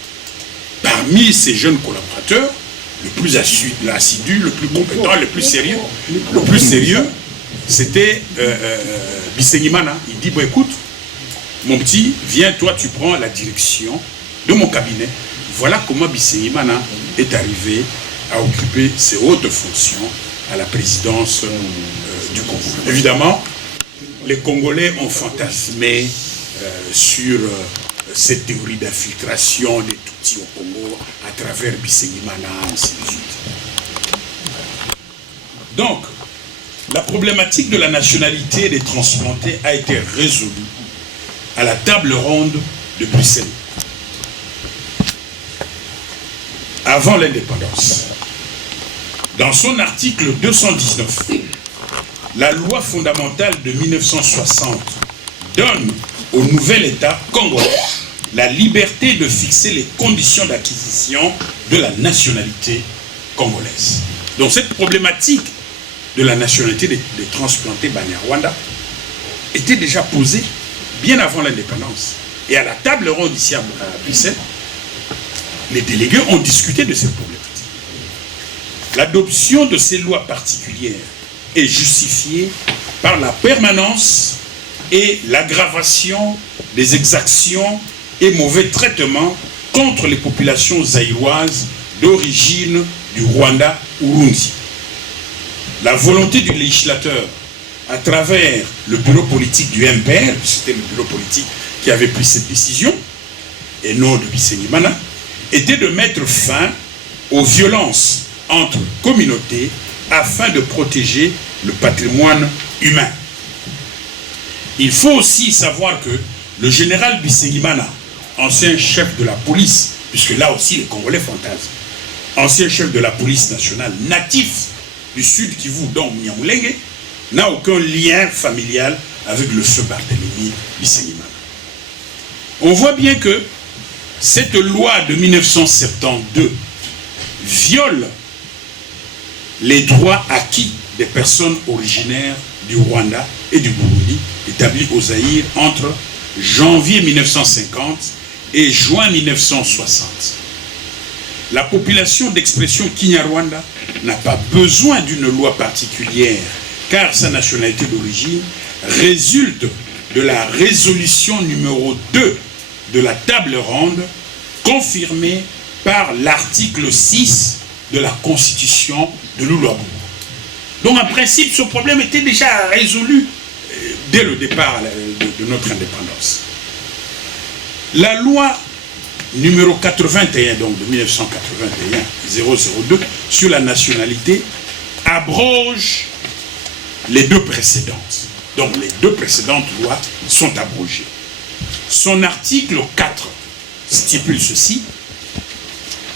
Parmi ces jeunes collaborateurs, le plus assidu, le plus compétent, le plus sérieux, c'était Bisengimana. Il dit, bon écoute, mon petit, viens, toi tu prends la direction de mon cabinet. Voilà comment Bisengimana est arrivé à occuper ces hautes fonctions à la présidence du Congo. Évidemment, les Congolais ont fantasmé sur cette théorie d'infiltration des Tutsis au Congo à travers Bisengimana, ainsi de suite. Donc, la problématique de la nationalité des transplantés a été résolue à la table ronde de Bruxelles, avant l'indépendance. Dans son article 219, la loi fondamentale de 1960 donne au nouvel État congolais la liberté de fixer les conditions d'acquisition de la nationalité congolaise. Donc cette problématique de la nationalité des transplantés Banyarwanda était déjà posée bien avant l'indépendance. Et à la table ronde ici à Bruxelles, les délégués ont discuté de cette problématique. L'adoption de ces lois particulières est justifiée par la permanence et l'aggravation des exactions et mauvais traitements contre les populations zaïroises d'origine du Rwanda-Urundi. La volonté du législateur, à travers le bureau politique du MPR, c'était le bureau politique qui avait pris cette décision, et non de Bisengimana, était de mettre fin aux violences entre communautés afin de protéger le patrimoine humain. Il faut aussi savoir que le général Bisengimana, ancien chef de la police, puisque là aussi les Congolais fantasment, ancien chef de la police nationale, natif du Sud Kivu, donc Nyamulenge, n'a aucun lien familial avec le feu Barthélemy Bisengimana. On voit bien que cette loi de 1972 viole les droits acquis des personnes originaires du Rwanda et du Burundi établis au Zaïre entre janvier 1950 et juin 1960. La population d'expression Kinyarwanda n'a pas besoin d'une loi particulière car sa nationalité d'origine résulte de la résolution numéro 2 de la table ronde confirmée par l'article 6 de la Constitution de Lulwabourg. Donc en principe, ce problème était déjà résolu dès le départ de notre indépendance. La loi numéro 81, donc de 1981-002, sur la nationalité, abroge les deux précédentes. donc les deux précédentes lois, sont abrogées. Son article 4 stipule ceci: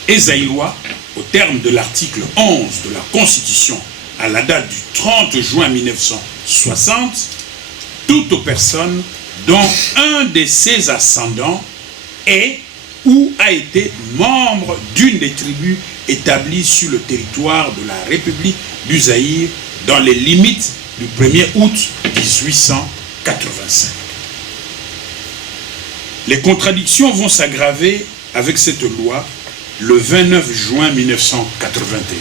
et Zaïrois, au terme de l'article 11 de la Constitution, à la date du 30 juin 1960, toute personne dont un de ses ascendants est ou a été membre d'une des tribus établies sur le territoire de la République du Zaïre dans les limites du 1er août 1885. Les contradictions vont s'aggraver avec cette loi le 29 juin 1981,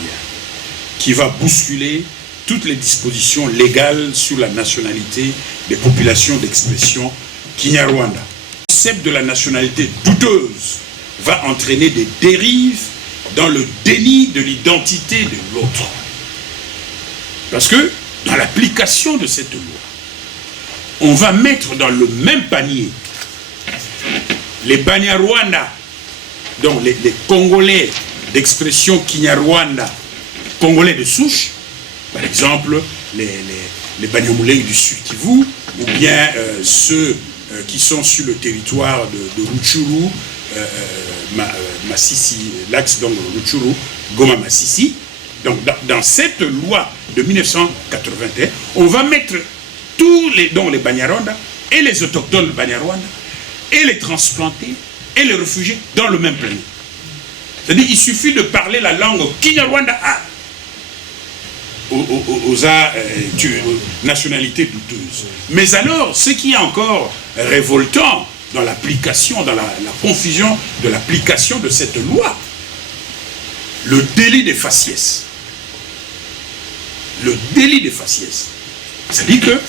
qui va bousculer toutes les dispositions légales sur la nationalité des populations d'expression Kinyarwanda. Le concept de la nationalité douteuse va entraîner des dérives dans le déni de l'identité de l'autre. Parce que dans l'application de cette loi, on va mettre dans le même panier les Banyarwanda, donc les Congolais d'expression Kinyarwanda, Congolais de souche, par exemple les Banyamulenge du Sud Kivu, ou bien ceux qui sont sur le territoire de Rutshuru, Masisi, l'axe donc Rutshuru, Goma Masisi. Donc dans cette loi de 1981, on va mettre tous les Banyarwanda et les autochtones Banyarwanda et les transplantés et les réfugiés dans le même panier. C'est-à-dire qu'il suffit de parler la langue Kinyarwanda aux nationalités douteuses. Mais alors, ce qui est encore révoltant dans l'application, dans la confusion de l'application de cette loi, le délit de faciès. Le délit de faciès. C'est-à-dire que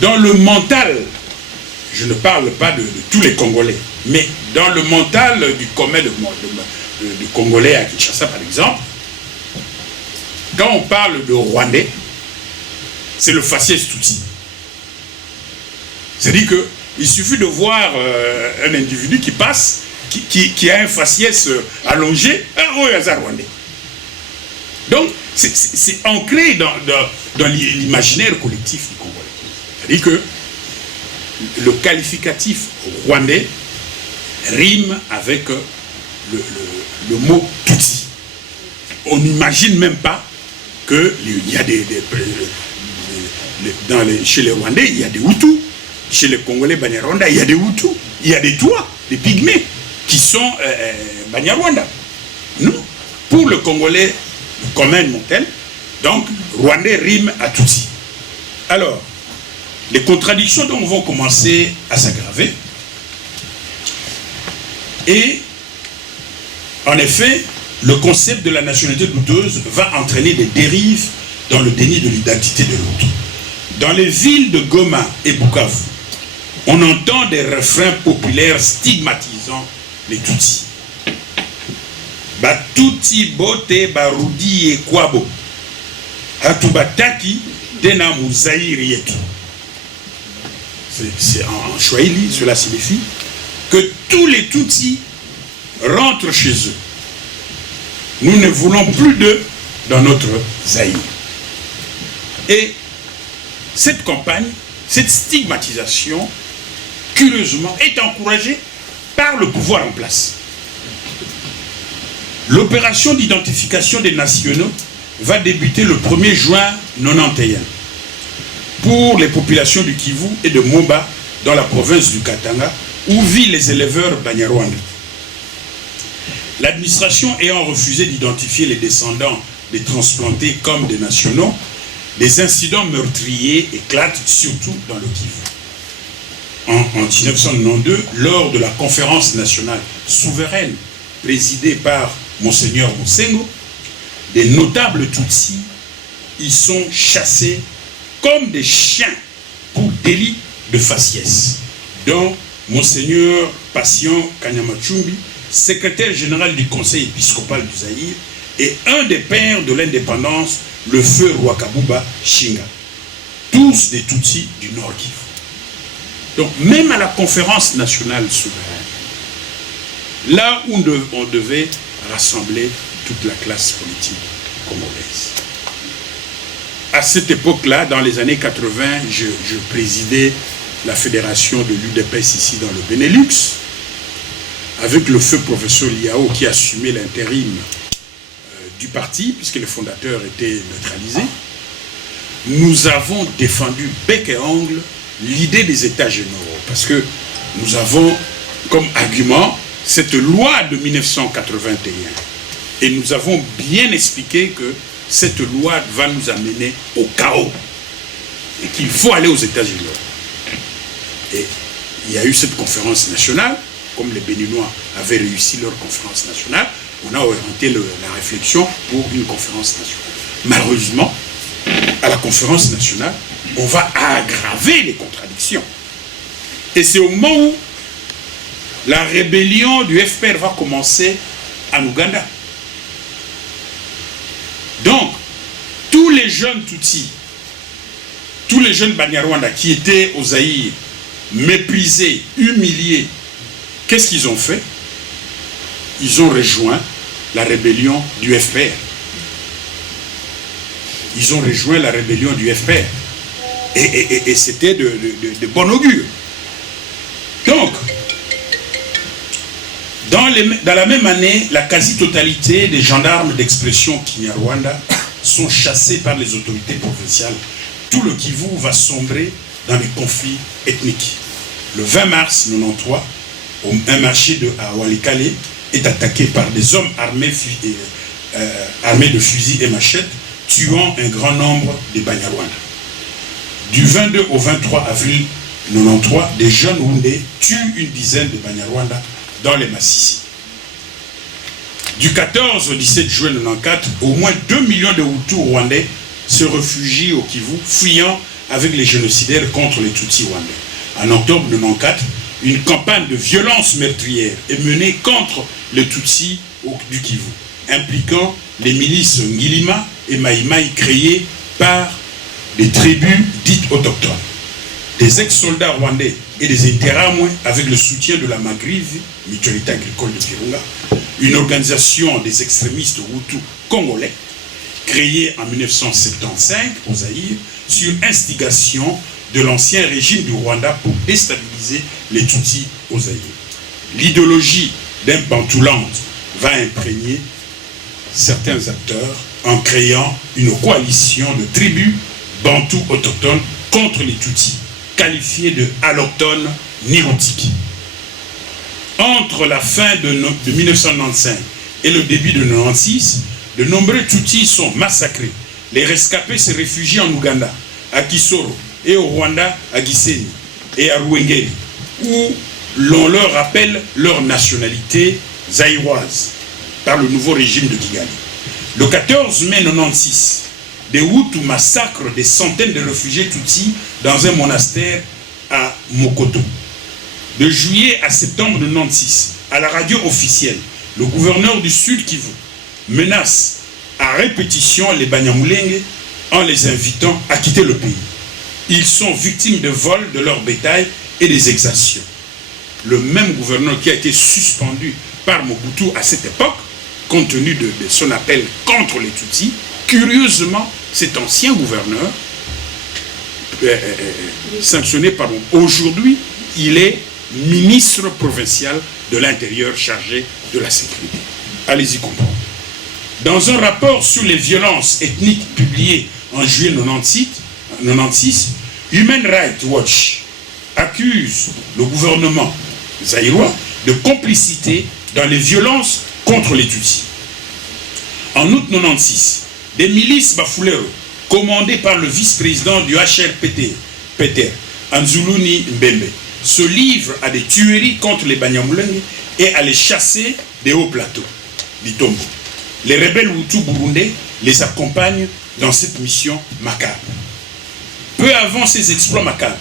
dans le mental, je ne parle pas de tous les Congolais, mais dans le mental du commun du Congolais à Kinshasa, par exemple, quand on parle de Rwandais, c'est le faciès Tutsi. C'est-à-dire qu'il suffit de voir un individu qui passe, qui a un faciès allongé, un Rwandais. Donc, c'est ancré dans l'imaginaire collectif du Congolais. C'est-à-dire que le qualificatif rwandais rime avec le mot Tutsi. On n'imagine même pas qu'il y a chez les Rwandais, il y a des Hutus. Chez les Congolais Banyarwanda, il y a des Hutus. Il y a des Tois, des Pygmées, qui sont Banyarwanda. Non. Pour le Congolais commun mortel, donc Rwandais rime à Tutsi. Alors, les contradictions donc vont commencer à s'aggraver. Et, en effet, le concept de la nationalité douteuse va entraîner des dérives dans le déni de l'identité de l'autre. Dans les villes de Goma et Bukavu, on entend des refrains populaires stigmatisant les Tutsis. Batuti bote barudi et kwabo. Hatubataki tena muzairi yetu. C'est en Swahili, cela signifie que tous les Tutsis rentrent chez eux. Nous ne voulons plus d'eux dans notre Zaïre. Et cette campagne, cette stigmatisation, curieusement, est encouragée par le pouvoir en place. L'opération d'identification des nationaux va débuter le 1er juin 1991 pour les populations du Kivu et de Moba dans la province du Katanga où vivent les éleveurs Banyarwanda. L'administration ayant refusé d'identifier les descendants des transplantés comme des nationaux, des incidents meurtriers éclatent surtout dans le Kivu. En 1992, lors de la conférence nationale souveraine présidée par Monseigneur Mosengo, des notables Tutsis y sont chassés comme des chiens pour délit de faciès, dont Monseigneur Patient Kanyamachumbi, secrétaire général du conseil épiscopal du Zaïre, et un des pères de l'indépendance, le feu Rwakabuba Shinga, tous des Tutsis du Nord Kivu. Donc même à la conférence nationale souveraine, là où on devait rassembler toute la classe politique congolaise, à cette époque-là, dans les années 80, je présidais la fédération de l'UDPS ici dans le Benelux, avec le feu professeur Liao qui assumait l'intérim du parti, puisque les fondateurs étaient neutralisés. Nous avons défendu bec et ongle l'idée des États généraux, parce que nous avons comme argument cette loi de 1981. Et nous avons bien expliqué que cette loi va nous amener au chaos et qu'il faut aller aux États généraux. Et il y a eu cette conférence nationale, comme les Béninois avaient réussi leur conférence nationale, on a orienté la réflexion pour une conférence nationale. Malheureusement, à la conférence nationale, on va aggraver les contradictions. Et c'est au moment où la rébellion du FPR va commencer en Ouganda. Donc, tous les jeunes Tutsis, tous les jeunes Banyarwanda qui étaient au Zaïre, méprisés, humiliés, qu'est-ce qu'ils ont fait? Ils ont rejoint la rébellion du FPR. Ils ont rejoint la rébellion du FPR. Et c'était de bon augure. Donc, dans la même année, la quasi-totalité des gendarmes d'expression Kinyarwanda sont chassés par les autorités provinciales. Tout le Kivu va sombrer dans les conflits ethniques. Le 20 mars 1993, un marché de Walikale est attaqué par des hommes armés de fusils et machettes, tuant un grand nombre de Banyarwanda. Du 22 au 23 avril 1993, des jeunes Houndés tuent une dizaine de Banyarwanda dans les Massissi. Du 14 au 17 juin 1994, au moins 2 millions de Hutus rwandais se réfugient au Kivu, fuyant avec les génocidaires contre les Tutsis rwandais. En octobre 1994, une campagne de violence meurtrière est menée contre les Tutsis du Kivu, impliquant les milices Ngilima et Maïmaï créées par des tribus dites autochtones. Des ex-soldats rwandais et des Interamwe, avec le soutien de la Magrive, Mutualité agricole de Virunga, une organisation des extrémistes Hutus congolais, créée en 1975 au Zaïre, sur instigation de l'ancien régime du Rwanda pour déstabiliser les Tutsis au Zaïre. L'idéologie d'un Bantuland va imprégner certains acteurs en créant une coalition de tribus bantous autochtones contre les Tutsis, qualifiés de allochtones nilotiques. Entre la fin de 1995 et le début de 1996, de nombreux Tutsis sont massacrés. Les rescapés se réfugient en Ouganda, à Kisoro, et au Rwanda, à Gisenyi, et à Ruwengeri, où l'on leur rappelle leur nationalité zaïroise par le nouveau régime de Kigali. Le 14 mai 1996, des Hutus massacrent des centaines de réfugiés Tutsis dans un monastère à Mokoto. De juillet à septembre 1996, à la radio officielle, le gouverneur du Sud Kivu menace à répétition les Banyamulenge en les invitant à quitter le pays. Ils sont victimes de vols de leur bétail et des exactions. Le même gouverneur qui a été suspendu par Mobutu à cette époque, compte tenu de son appel contre les Tutsis, curieusement, cet ancien gouverneur, sanctionné par Mobutu, aujourd'hui, il est ministre provincial de l'Intérieur chargé de la sécurité. Allez-y comprendre. Dans un rapport sur les violences ethniques publié en juillet 1996, Human Rights Watch accuse le gouvernement zaïrois de complicité dans les violences contre les Tutsis. En août 1996, des milices Bafulero, commandées par le vice-président du HRPT, Peter Anzuluni Mbembe, se livrent à des tueries contre les Banyamulenge et à les chasser des hauts plateaux, d'Itombo. Les rebelles Hutus burundais les accompagnent dans cette mission macabre. Peu avant ces exploits macabres,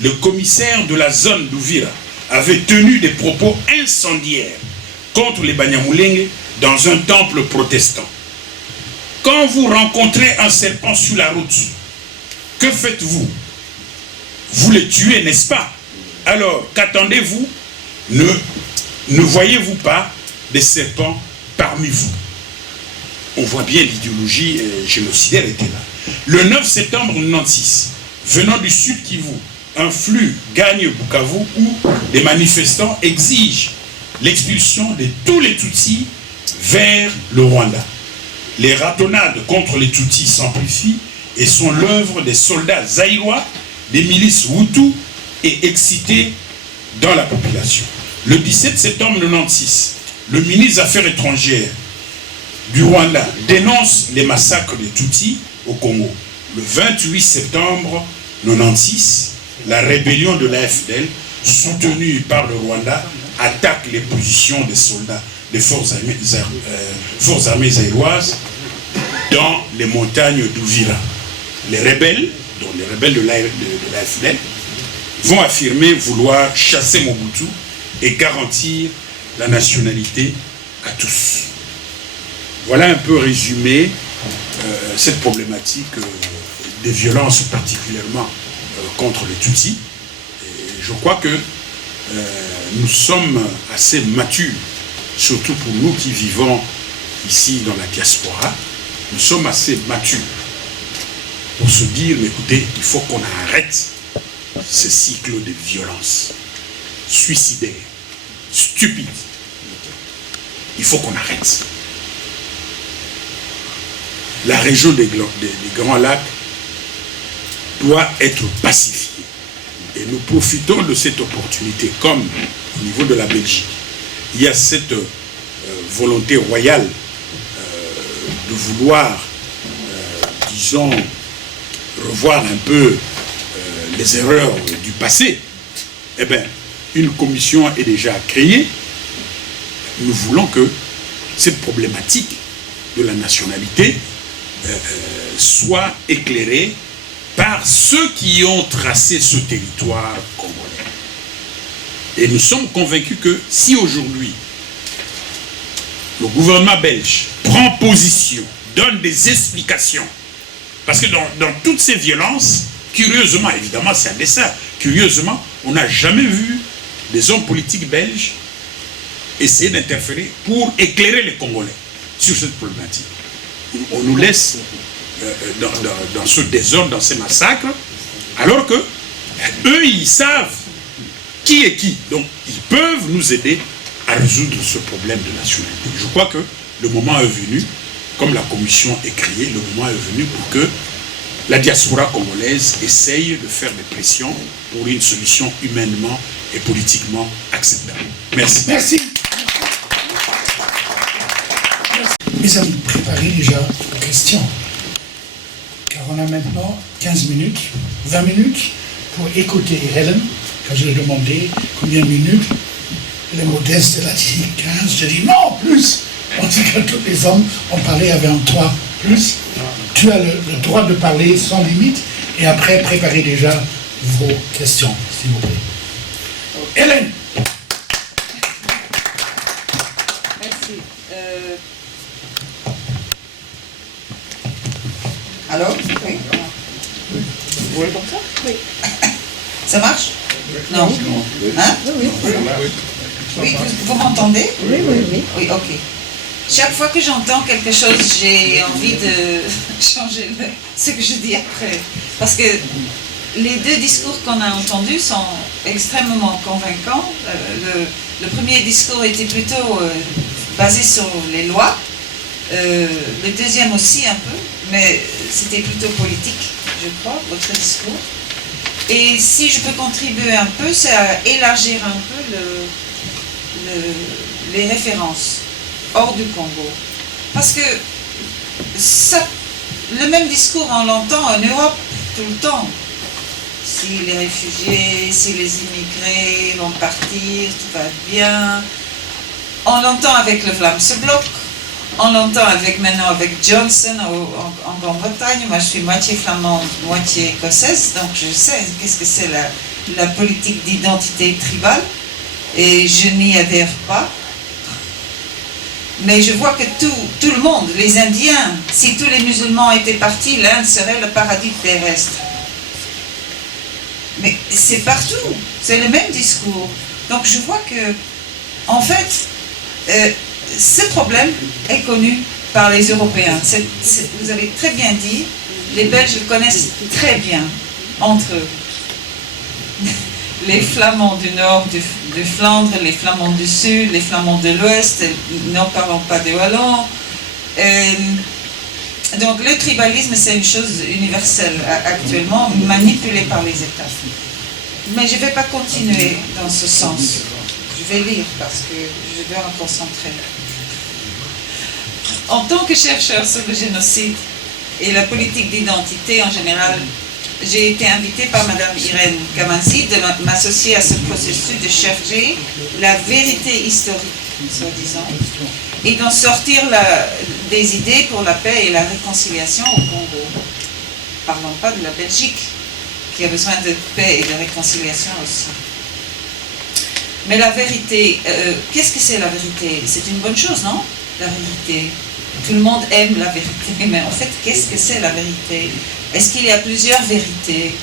le commissaire de la zone d'Uvira avait tenu des propos incendiaires contre les Banyamulenge dans un temple protestant. Quand vous rencontrez un serpent sur la route, que faites-vous? Vous les tuez, n'est-ce pas? Alors, qu'attendez-vous? Ne voyez-vous pas des serpents parmi vous? On voit bien l'idéologie génocidaire était là. Le 9 septembre 1996, venant du Sud Kivu, un flux gagne Bukavu où les manifestants exigent l'expulsion de tous les Tutsis vers le Rwanda. Les ratonnades contre les Tutsis s'amplifient et sont l'œuvre des soldats zaïrois, des milices Hutus et excités dans la population. Le 17 septembre 1996, le ministre des Affaires étrangères du Rwanda dénonce les massacres des Tutsis au Congo. Le 28 septembre 1996, la rébellion de l'AFDL, soutenue par le Rwanda, attaque les positions des soldats des forces armées zaïroises dans les montagnes d'Uvira. Les rebelles, dont les rebelles de l'AFDL, vont affirmer vouloir chasser Mobutu et garantir la nationalité à tous. Voilà un peu résumé cette problématique des violences particulièrement contre les Tutsis. Et je crois que nous sommes assez matures, surtout pour nous qui vivons ici dans la diaspora, nous sommes assez matures pour se dire, mais écoutez, il faut qu'on arrête ce cycle de violence suicidaire, stupide. Il faut qu'on arrête. La région des Grands Lacs doit être pacifiée. Et nous profitons de cette opportunité, comme au niveau de la Belgique. Il y a cette volonté royale de vouloir, disons, revoir un peu les erreurs du passé. Eh bien, une commission est déjà créée. Nous voulons que cette problématique de la nationalité soit éclairée par ceux qui ont tracé ce territoire congolais. Et nous sommes convaincus que si aujourd'hui le gouvernement belge prend position, donne des explications, parce que dans toutes ces violences, curieusement, évidemment c'est un dessin, curieusement, on n'a jamais vu des hommes politiques belges essayer d'interférer pour éclairer les Congolais sur cette problématique. On nous laisse dans ce désordre, dans ces massacres, alors que eux, ils savent qui est qui. Donc, ils peuvent nous aider à résoudre ce problème de nationalité. Je crois que le moment est venu, comme la commission est créée, le moment est venu pour que la diaspora congolaise essaye de faire des pressions pour une solution humainement et politiquement acceptable. Merci. Merci. Mes amis, préparez déjà vos questions. Car on a maintenant 15 minutes, 20 minutes pour écouter Hélène. Quand je lui ai demandé combien de minutes, elle est modeste, elle a dit 15. J'ai dit non, plus. On dit que tous les hommes ont parlé avec un 3 plus. Tu as le droit de parler sans limite. Et après, préparez déjà vos questions, s'il vous plaît. Hélène. Merci. Allô? Oui. Vous voulez comme ça? Oui. Ça marche? Non. Hein? Oui. Oui, vous m'entendez? Oui. Oui, ok. Chaque fois que j'entends quelque chose, j'ai envie de changer ce que je dis après. Parce que les deux discours qu'on a entendus sont extrêmement convaincants. Le premier discours était plutôt basé sur les lois. Le deuxième aussi un peu, mais c'était plutôt politique, je crois, votre discours. Et si je peux contribuer un peu, c'est à élargir un peu les références hors du Congo. Parce que le même discours, on l'entend en Europe tout le temps. Si les réfugiés, si les immigrés vont partir, tout va bien. On l'entend avec le Vlaamse-Blok. On l'entend maintenant avec Johnson en Grande-Bretagne. Moi, je suis moitié flamande, moitié écossaise, donc je sais qu'est-ce que c'est la politique d'identité tribale, et je n'y adhère pas. Mais je vois que tout le monde, les Indiens, si tous les musulmans étaient partis, l'Inde serait le paradis terrestre. Mais c'est partout, c'est le même discours. Donc je vois que, en fait, ce problème est connu par les Européens. Vous avez très bien dit, les Belges le connaissent très bien, entre eux. Les Flamands du nord de Flandre, les Flamands du sud, les Flamands de l'ouest, n'en parlons pas des Wallons. Donc le tribalisme, c'est une chose universelle actuellement, manipulée par les États. Mais je ne vais pas continuer dans ce sens. Je vais lire parce que je dois me concentrer. En tant que chercheur sur le génocide et la politique d'identité en général, j'ai été invitée par Madame Irène Kamanzi de m'associer à ce processus de chercher la vérité historique, soi-disant, et d'en sortir des idées pour la paix et la réconciliation au Congo. Parlons pas de la Belgique, qui a besoin de paix et de réconciliation aussi. Mais la vérité, qu'est-ce que c'est la vérité? C'est une bonne chose, non? La vérité. Tout le monde aime la vérité, mais en fait, qu'est-ce que c'est la vérité? Est-ce qu'il y a plusieurs vérités?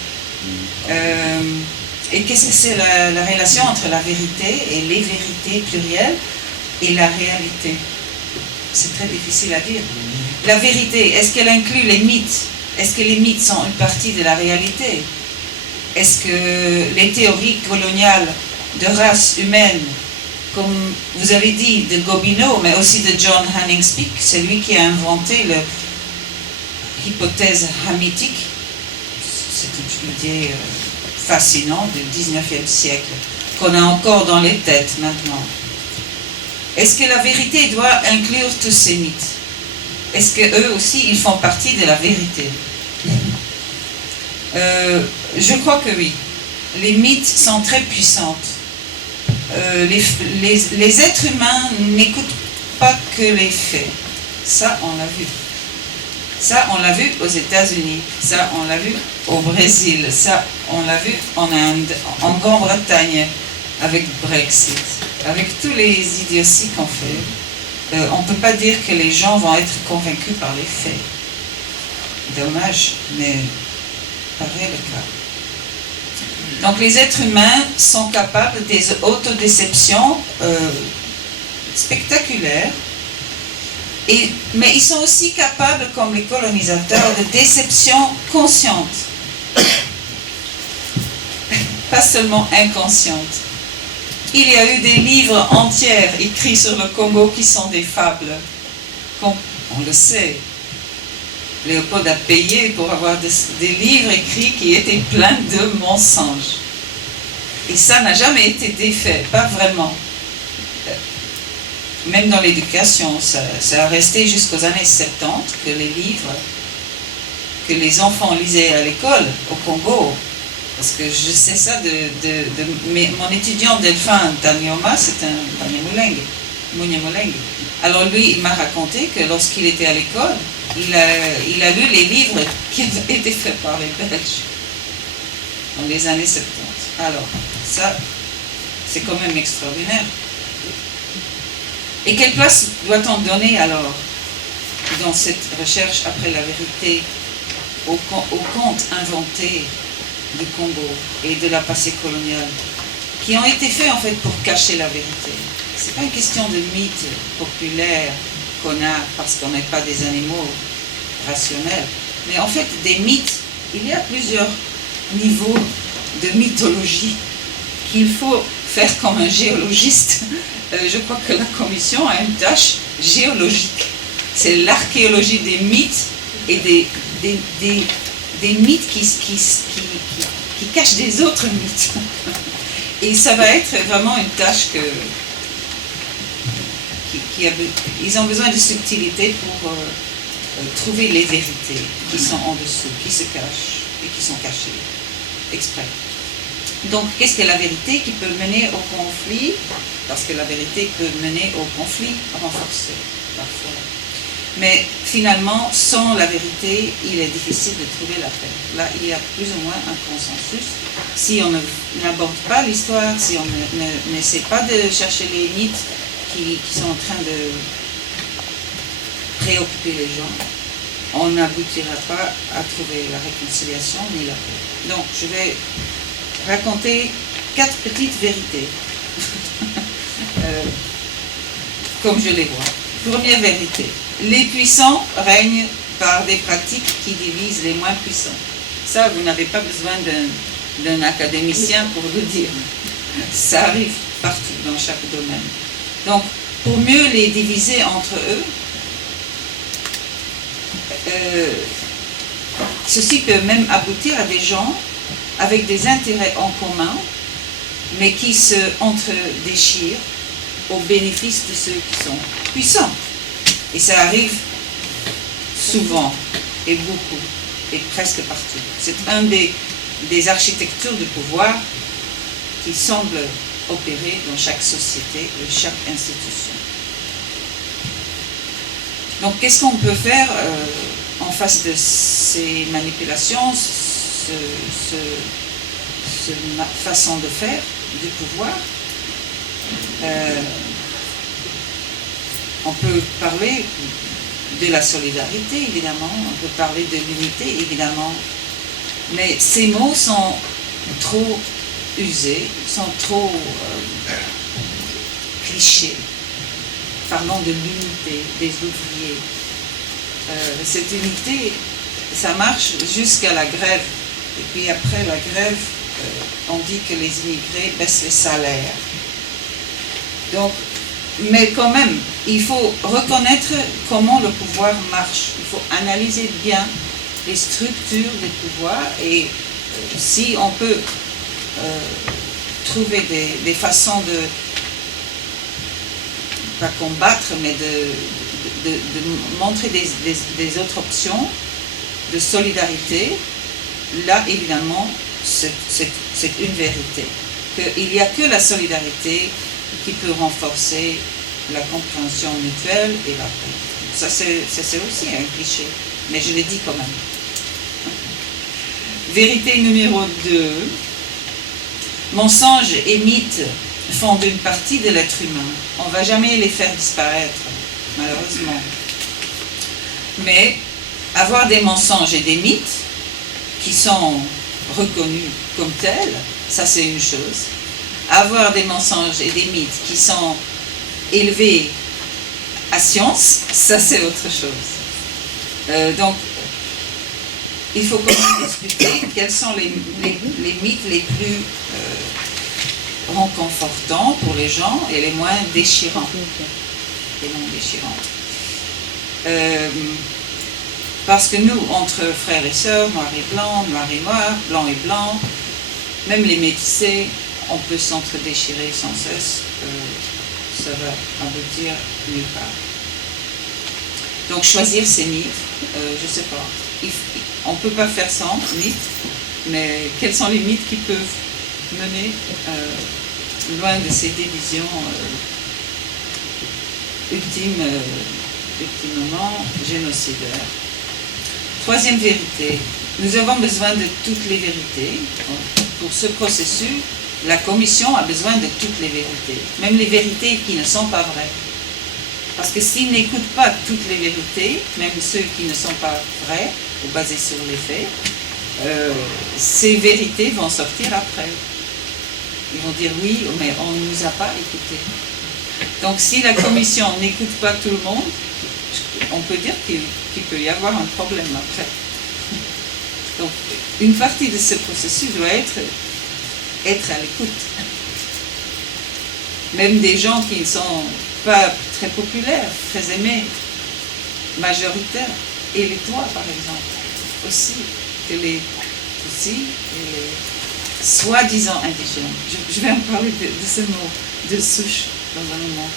Et qu'est-ce que c'est la relation entre la vérité et les vérités plurielles et la réalité? C'est très difficile à dire. La vérité, est-ce qu'elle inclut les mythes? Est-ce que les mythes sont une partie de la réalité? Est-ce que les théories coloniales de race humaine, comme vous avez dit, de Gobineau, mais aussi de John Hanning Speke, c'est lui qui a inventé l'hypothèse hamitique, c'est une idée fascinante du 19e siècle, qu'on a encore dans les têtes maintenant. Est-ce que la vérité doit inclure tous ces mythes? Est-ce qu'eux aussi, ils font partie de la vérité? Je crois que oui. Les mythes sont très puissantes. Les êtres humains n'écoutent pas que les faits. Ça, on l'a vu. Ça, on l'a vu aux États-Unis. Ça, on l'a vu au Brésil. Ça, on l'a vu en Inde, en Grande-Bretagne, avec Brexit. Avec tous les idioties qu'on fait, on ne peut pas dire que les gens vont être convaincus par les faits. Dommage, mais pareil le cas. Donc les êtres humains sont capables des autodéceptions spectaculaires, mais ils sont aussi capables, comme les colonisateurs, de déceptions conscientes, pas seulement inconscientes. Il y a eu des livres entiers écrits sur le Congo qui sont des fables. On le sait. Léopold a payé pour avoir des livres écrits qui étaient pleins de mensonges. Et ça n'a jamais été défait, pas vraiment. Même dans l'éducation, ça a resté jusqu'aux années 70 que les livres que les enfants lisaient à l'école au Congo, parce que je sais ça mon étudiant Delphin Tanyoma, c'est un Munyamulenge. Alors lui, il m'a raconté que lorsqu'il était à l'école, il a lu les livres qui avaient été faits par les Belges dans les années 70. Alors, ça, c'est quand même extraordinaire. Et quelle place doit-on donner alors dans cette recherche après la vérité aux contes inventés du Congo et de la passé coloniale, qui ont été faits en fait pour cacher la vérité? C'est pas une question de mythe populaire qu'on a parce qu'on n'est pas des animaux rationnels, mais en fait des mythes, il y a plusieurs niveaux de mythologie qu'il faut faire comme un géologiste. Je crois que la commission a une tâche géologique. C'est l'archéologie des mythes et des mythes qui cachent des autres mythes. Et ça va être vraiment une tâche ils ont besoin de subtilité pour trouver les vérités qui sont en dessous, qui se cachent et qui sont cachées exprès. Donc, qu'est-ce que la vérité qui peut mener au conflit? Parce que la vérité peut mener au conflit renforcé, parfois. Mais finalement, sans la vérité, il est difficile de trouver la paix. Là, il y a plus ou moins un consensus. Si on n'aborde pas l'histoire, si on n'essaie pas de chercher les mythes qui sont en train de préoccuper les gens, on n'aboutira pas à trouver la réconciliation ni la paix. Donc, je vais raconter 4 petites vérités, comme je les vois. Première vérité, les puissants règnent par des pratiques qui divisent les moins puissants. Ça, vous n'avez pas besoin d'un académicien pour le dire. Ça arrive partout, dans chaque domaine. Donc, pour mieux les diviser entre eux, ceci peut même aboutir à des gens avec des intérêts en commun, mais qui se entre-déchirent au bénéfice de ceux qui sont puissants. Et ça arrive souvent, et beaucoup, et presque partout. C'est un des architectures de pouvoir qui semble opérer dans chaque société et chaque institution. Donc, qu'est-ce qu'on peut faire en face de ces manipulations, cette façon de faire du pouvoir? On peut parler de la solidarité, évidemment, on peut parler de l'unité, évidemment, mais ces mots sont trop usés, sont trop clichés. Parlons de l'unité des ouvriers. Cette unité, ça marche jusqu'à la grève. Et puis après la grève, on dit que les immigrés baissent les salaires. Donc, mais quand même, il faut reconnaître comment le pouvoir marche. Il faut analyser bien les structures des pouvoirs et si on peut trouver des façons de, pas combattre, mais de montrer des autres options de solidarité, là, évidemment, c'est une vérité. Il n'y a que la solidarité qui peut renforcer la compréhension mutuelle et la paix. Ça, c'est aussi un cliché, mais je l'ai dit quand même. Vérité numéro 2. Mensonges et mythes font une partie de l'être humain. On ne va jamais les faire disparaître, malheureusement. Mais avoir des mensonges et des mythes qui sont reconnus comme tels, ça c'est une chose. Avoir des mensonges et des mythes qui sont élevés à science, ça c'est autre chose. Donc, il faut quand même discuter quels sont les mythes les plus réconfortants pour les gens et les moins déchirants. Parce que nous, entre frères et sœurs, noir et blanc, noir et noir, blanc et blanc, même les métissés, on peut s'entre-déchirer sans cesse, ça va aboutir nulle part. Donc choisir ces mythes, je ne sais pas, on ne peut pas faire sans mythes, mais quels sont les mythes qui peuvent mener loin de ces divisions ultimement génocidaires. Troisième vérité, nous avons besoin de toutes les vérités. Pour ce processus, la Commission a besoin de toutes les vérités, même les vérités qui ne sont pas vraies. Parce que s'ils n'écoutent pas toutes les vérités, même ceux qui ne sont pas vrais ou basés sur les faits, ces vérités vont sortir après. Ils vont dire oui, mais on ne nous a pas écoutés. Donc si la Commission n'écoute pas tout le monde, on peut dire qu'il peut y avoir un problème après. Donc une partie de ce processus doit être à l'écoute. Même des gens qui ne sont pas très populaires, très aimés, majoritaires, et les Touaregs par exemple, aussi, que les Tutsis et les soi-disant indigènes. Je vais en parler de ce mot, de souche, dans un moment.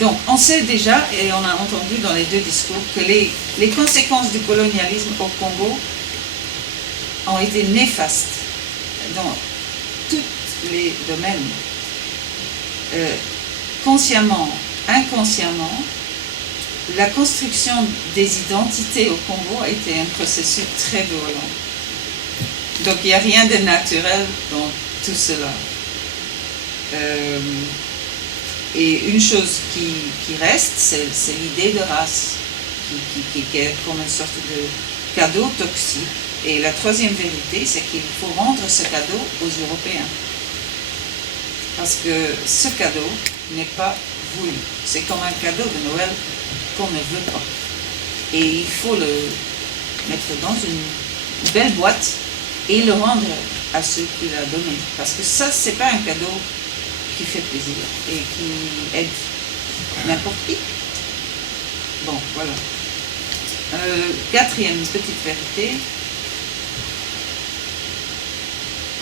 Donc, on sait déjà, et on a entendu dans les deux discours, que les conséquences du colonialisme au Congo ont été néfastes dans tous les domaines. Consciemment, inconsciemment, la construction des identités au Congo a été un processus très violent. Donc il n'y a rien de naturel dans tout cela. Et une chose qui reste, c'est l'idée de race, qui est comme une sorte de cadeau toxique. Et la troisième vérité, c'est qu'il faut rendre ce cadeau aux Européens. Parce que ce cadeau n'est pas voulu. C'est comme un cadeau de Noël qu'on ne veut pas. Et il faut le mettre dans une belle boîte et le rendre à ceux qui l'ont donné. Parce que ça, c'est pas un cadeau qui fait plaisir et qui aide n'importe qui. Bon, voilà. Quatrième petite vérité.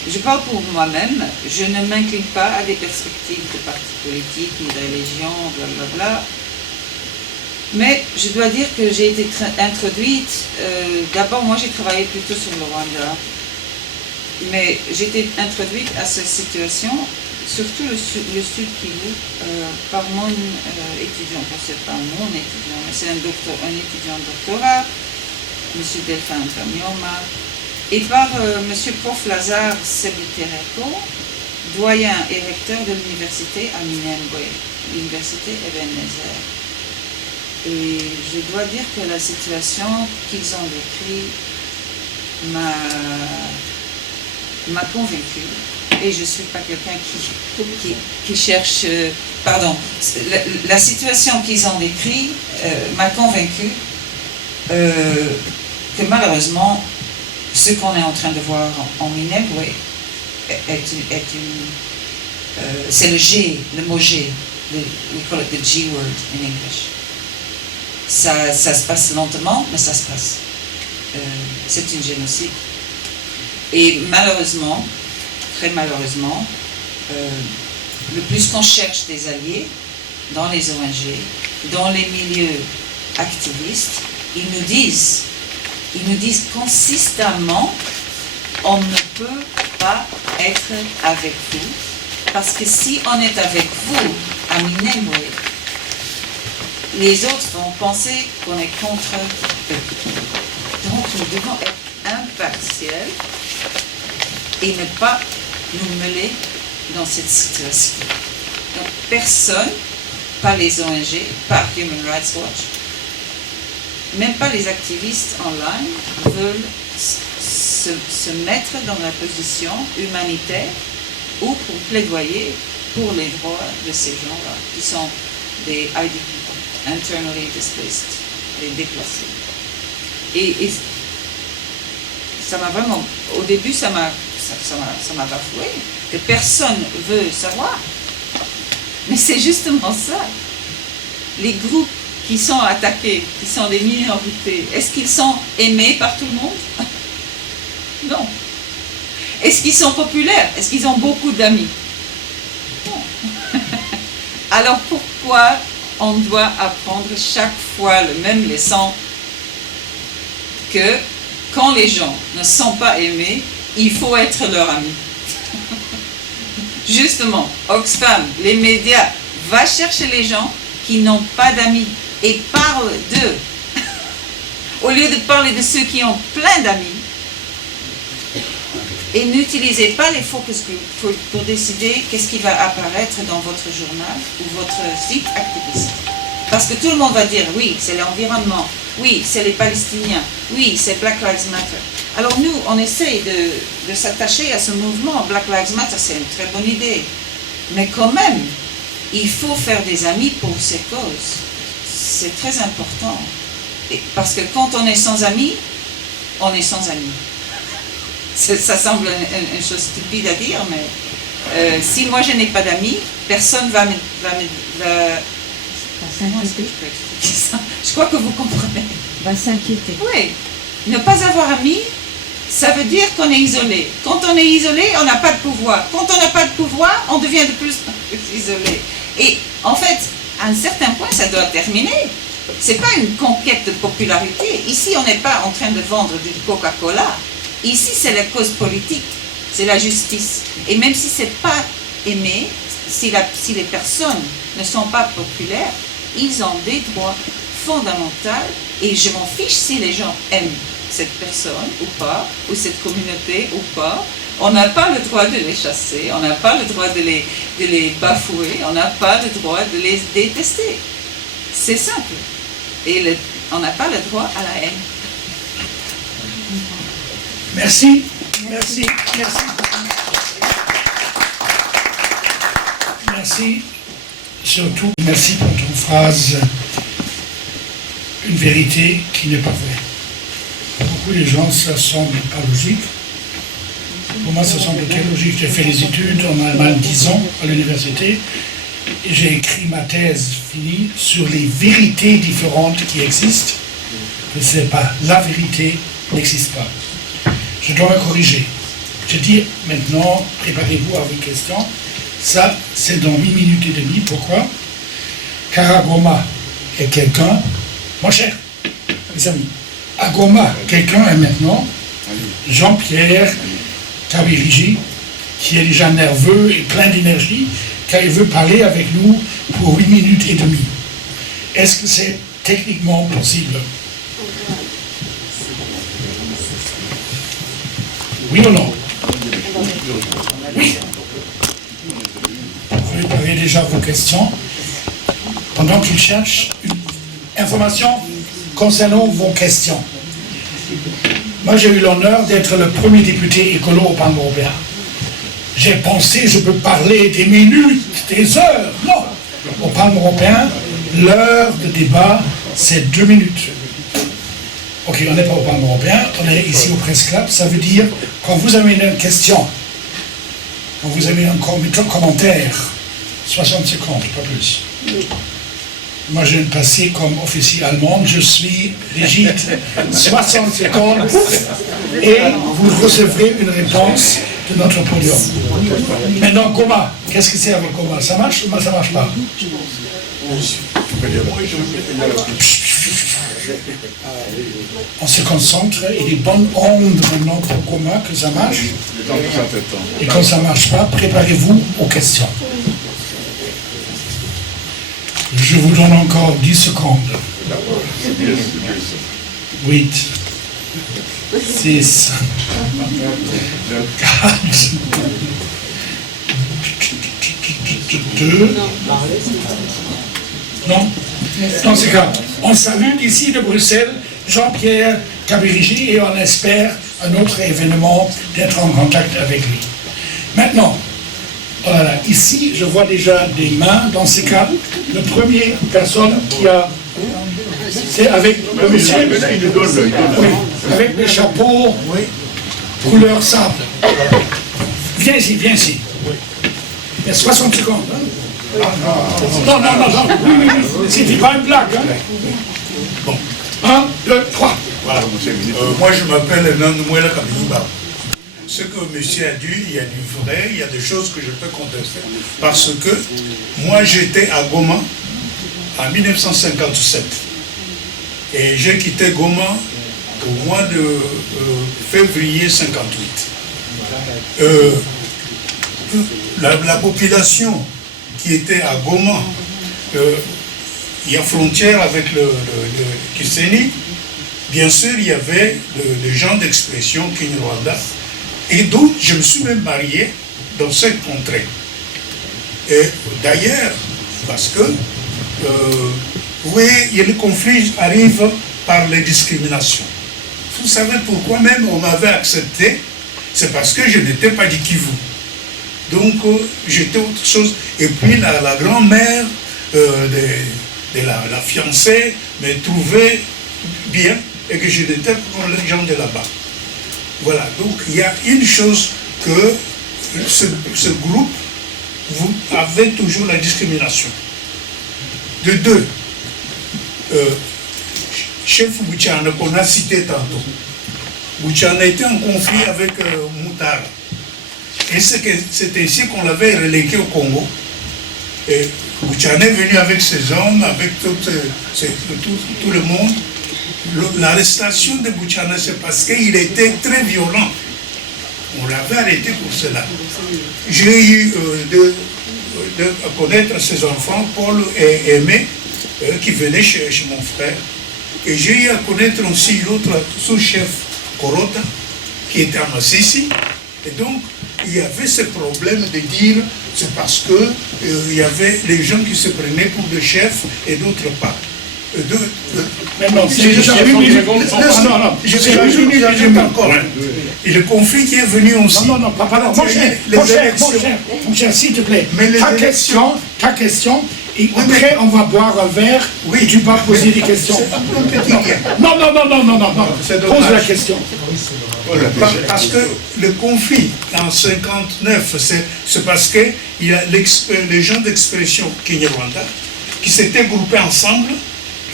Je parle pour moi-même, je ne m'incline pas à des perspectives de partis politiques ni de religion, blablabla. Mais je dois dire que j'ai été introduite, d'abord moi j'ai travaillé plutôt sur le Rwanda, mais j'ai été introduite à cette situation, surtout le Sud Kivu, par mon étudiant, bon, c'est pas mon étudiant, mais c'est un étudiant de doctorat, M. Delphin Kamioma, et par M. Prof. Lazare Sebitereko, doyen et recteur de l'université à Minembwe, l'université Ebenezer. Et je dois dire que la situation qu'ils ont décrite m'a convaincue. Et je ne suis pas quelqu'un qui cherche... pardon, la situation qu'ils ont décrite m'a convaincue que malheureusement, ce qu'on est en train de voir en Minembwe c'est le mot G, we call it the G word in English. Ça se passe lentement, mais ça se passe. C'est une génocide. Et malheureusement, très malheureusement, le plus qu'on cherche des alliés dans les ONG, dans les milieux activistes, ils nous disent consistamment, on ne peut pas être avec vous, parce que si on est avec vous à Minembwe, les autres vont penser qu'on est contre eux. Donc nous devons être impartiels et ne pas nous mêler dans cette situation. Donc personne, pas les ONG, pas Human Rights Watch, même pas les activistes online, veulent se mettre dans la position humanitaire ou pour plaidoyer pour les droits de ces gens-là, qui sont des IDP. Internally displaced, les déplacés. Et ça m'a vraiment, au début, ça m'a bafoué, que personne veut savoir. Mais c'est justement ça. Les groupes qui sont attaqués, qui sont des minorités, est-ce qu'ils sont aimés par tout le monde? Non. Est-ce qu'ils sont populaires? Est-ce qu'ils ont beaucoup d'amis? Non. Alors pourquoi on doit apprendre chaque fois le même leçon que quand les gens ne sont pas aimés, il faut être leur ami. Justement, Oxfam, les médias, va chercher les gens qui n'ont pas d'amis et parle d'eux. Au lieu de parler de ceux qui ont plein d'amis, et n'utilisez pas les focus groups pour décider qu'est-ce qui va apparaître dans votre journal ou votre site activiste. Parce que tout le monde va dire, oui, c'est l'environnement, oui, c'est les Palestiniens, oui, c'est Black Lives Matter. Alors nous, on essaye de s'attacher à ce mouvement. Black Lives Matter, c'est une très bonne idée. Mais quand même, il faut faire des amis pour ces causes. C'est très important. Parce que quand on est sans amis, on est sans amis. Ça semble une chose stupide à dire, mais si moi je n'ai pas d'amis, personne va me comment est-ce que je peux expliquer ça? Je crois que vous comprenez. Va s'inquiéter. Oui. Ne pas avoir amis, ça veut dire qu'on est isolé. Quand on est isolé, on n'a pas de pouvoir. Quand on n'a pas de pouvoir, on devient de plus en plus isolé. Et en fait, à un certain point, ça doit terminer. C'est pas une conquête de popularité. Ici, on n'est pas en train de vendre du Coca-Cola. Ici, c'est la cause politique, c'est la justice. Et même si c'est pas aimé, si les personnes ne sont pas populaires, ils ont des droits fondamentaux et je m'en fiche si les gens aiment cette personne ou pas, ou cette communauté ou pas. On n'a pas le droit de les chasser, on n'a pas le droit de les bafouer, on n'a pas le droit de les détester. C'est simple. Et on n'a pas le droit à la haine. Merci, merci, merci. Merci. surtout, merci pour ton phrase, une vérité qui n'est pas vraie. Pour beaucoup de gens, ça semble pas logique. Pour moi, ça semble très logique. J'ai fait les études en Allemagne 10 ans à l'université et j'ai écrit ma thèse finie sur les vérités différentes qui existent. Je ne sais pas, la vérité n'existe pas. Je dois me corriger. Je dis maintenant, préparez-vous à vos questions. Ça, c'est dans 8 minutes et demie. Pourquoi? Car à Goma est quelqu'un, mon cher, mes amis, à Goma, quelqu'un est maintenant Jean-Pierre Kabirigi, qui est déjà nerveux et plein d'énergie, car il veut parler avec nous pour 8 minutes et demie. Est-ce que c'est techniquement possible? Oui ou non? Oui. Préparez déjà vos questions pendant qu'il cherche une information concernant vos questions. Moi, j'ai eu l'honneur d'être le premier député écolo au Parlement européen. J'ai pensé, je peux parler des minutes, des heures. Non. Au Parlement européen, l'heure de débat, c'est 2 minutes. Ok, on n'est pas au Parlement européen, on est ici au Press Club. Ça veut dire, quand vous avez une question, quand vous avez un commentaire, 60 secondes, pas plus. Moi, je viens de passer comme officier allemand, je suis rigide, 60 secondes, et vous recevrez une réponse de notre podium. Maintenant, Goma, qu'est-ce que c'est avec Goma? Ça marche ou ça ne marche pas? On se concentre et les bonnes ondes maintenant pour Goma, que ça marche. Et quand ça ne marche pas, préparez-vous aux questions. Je vous donne encore 10 secondes. 8, 6, 4, 2, non? Dans ce cas, on salue d'ici de Bruxelles Jean-Pierre Kabirigi et on espère un autre événement d'être en contact avec lui. Maintenant, voilà, ici, je vois déjà des mains. Dans ce cas, la première personne qui a... C'est avec le monsieur, oui, avec le chapeau couleur sable. Viens ici, viens ici. Il y a 60 secondes. Hein? Non, oui, c'était pas une blague. Hein? Bon, 1, 2, 3. Voilà. Moi, je m'appelle Nandouela Kabiniba. Ce que monsieur a dit, il y a du vrai, il y a des choses que je peux contester. Parce que moi, j'étais à Goma en 1957. Et j'ai quitté Goma au mois de février 58. La population qui était à Goma, il y a frontière avec le Kiseni. Bien sûr, il y avait des gens d'expression Kinyarwanda. Et donc, je me suis même marié dans cette contrée. Et d'ailleurs, parce que, vous voyez, le conflit arrive par les discriminations. Vous savez pourquoi même on m'avait accepté? C'est parce que je n'étais pas du Kivu. Donc, j'étais autre chose. Et puis, la grand-mère de la fiancée me trouvait bien et que je n'étais pas comme les gens de là-bas. Voilà, donc il y a une chose que ce groupe, vous avez toujours la discrimination. De deux, chef Bouchana qu'on a cité tantôt, Bouchana était en conflit avec Moutara. Et c'est ainsi qu'on l'avait relégué au Congo. Et Bouchana est venu avec ses hommes, avec tout le monde. L'arrestation de Bouchana, c'est parce qu'il était très violent. On l'avait arrêté pour cela. J'ai eu de connaître ses enfants, Paul et Aimé, qui venaient chez mon frère. Et j'ai eu à connaître aussi l'autre sous-chef, Korota, qui était à Massissi. Et donc, il y avait ce problème de dire, c'est parce que il y avait les gens qui se prenaient pour des chefs et d'autres pas. Maintenant, c'est déjà encore. Et le conflit qui est venu aussi. Non, papa, mon cher, s'il te plaît. Ta question Et après, on va boire un verre. Oui, tu vas poser des questions. Non. Pose la question. Voilà. Parce que le conflit en 59, c'est parce qu'il y a les gens d'expression Kinyarwanda qui s'étaient groupés ensemble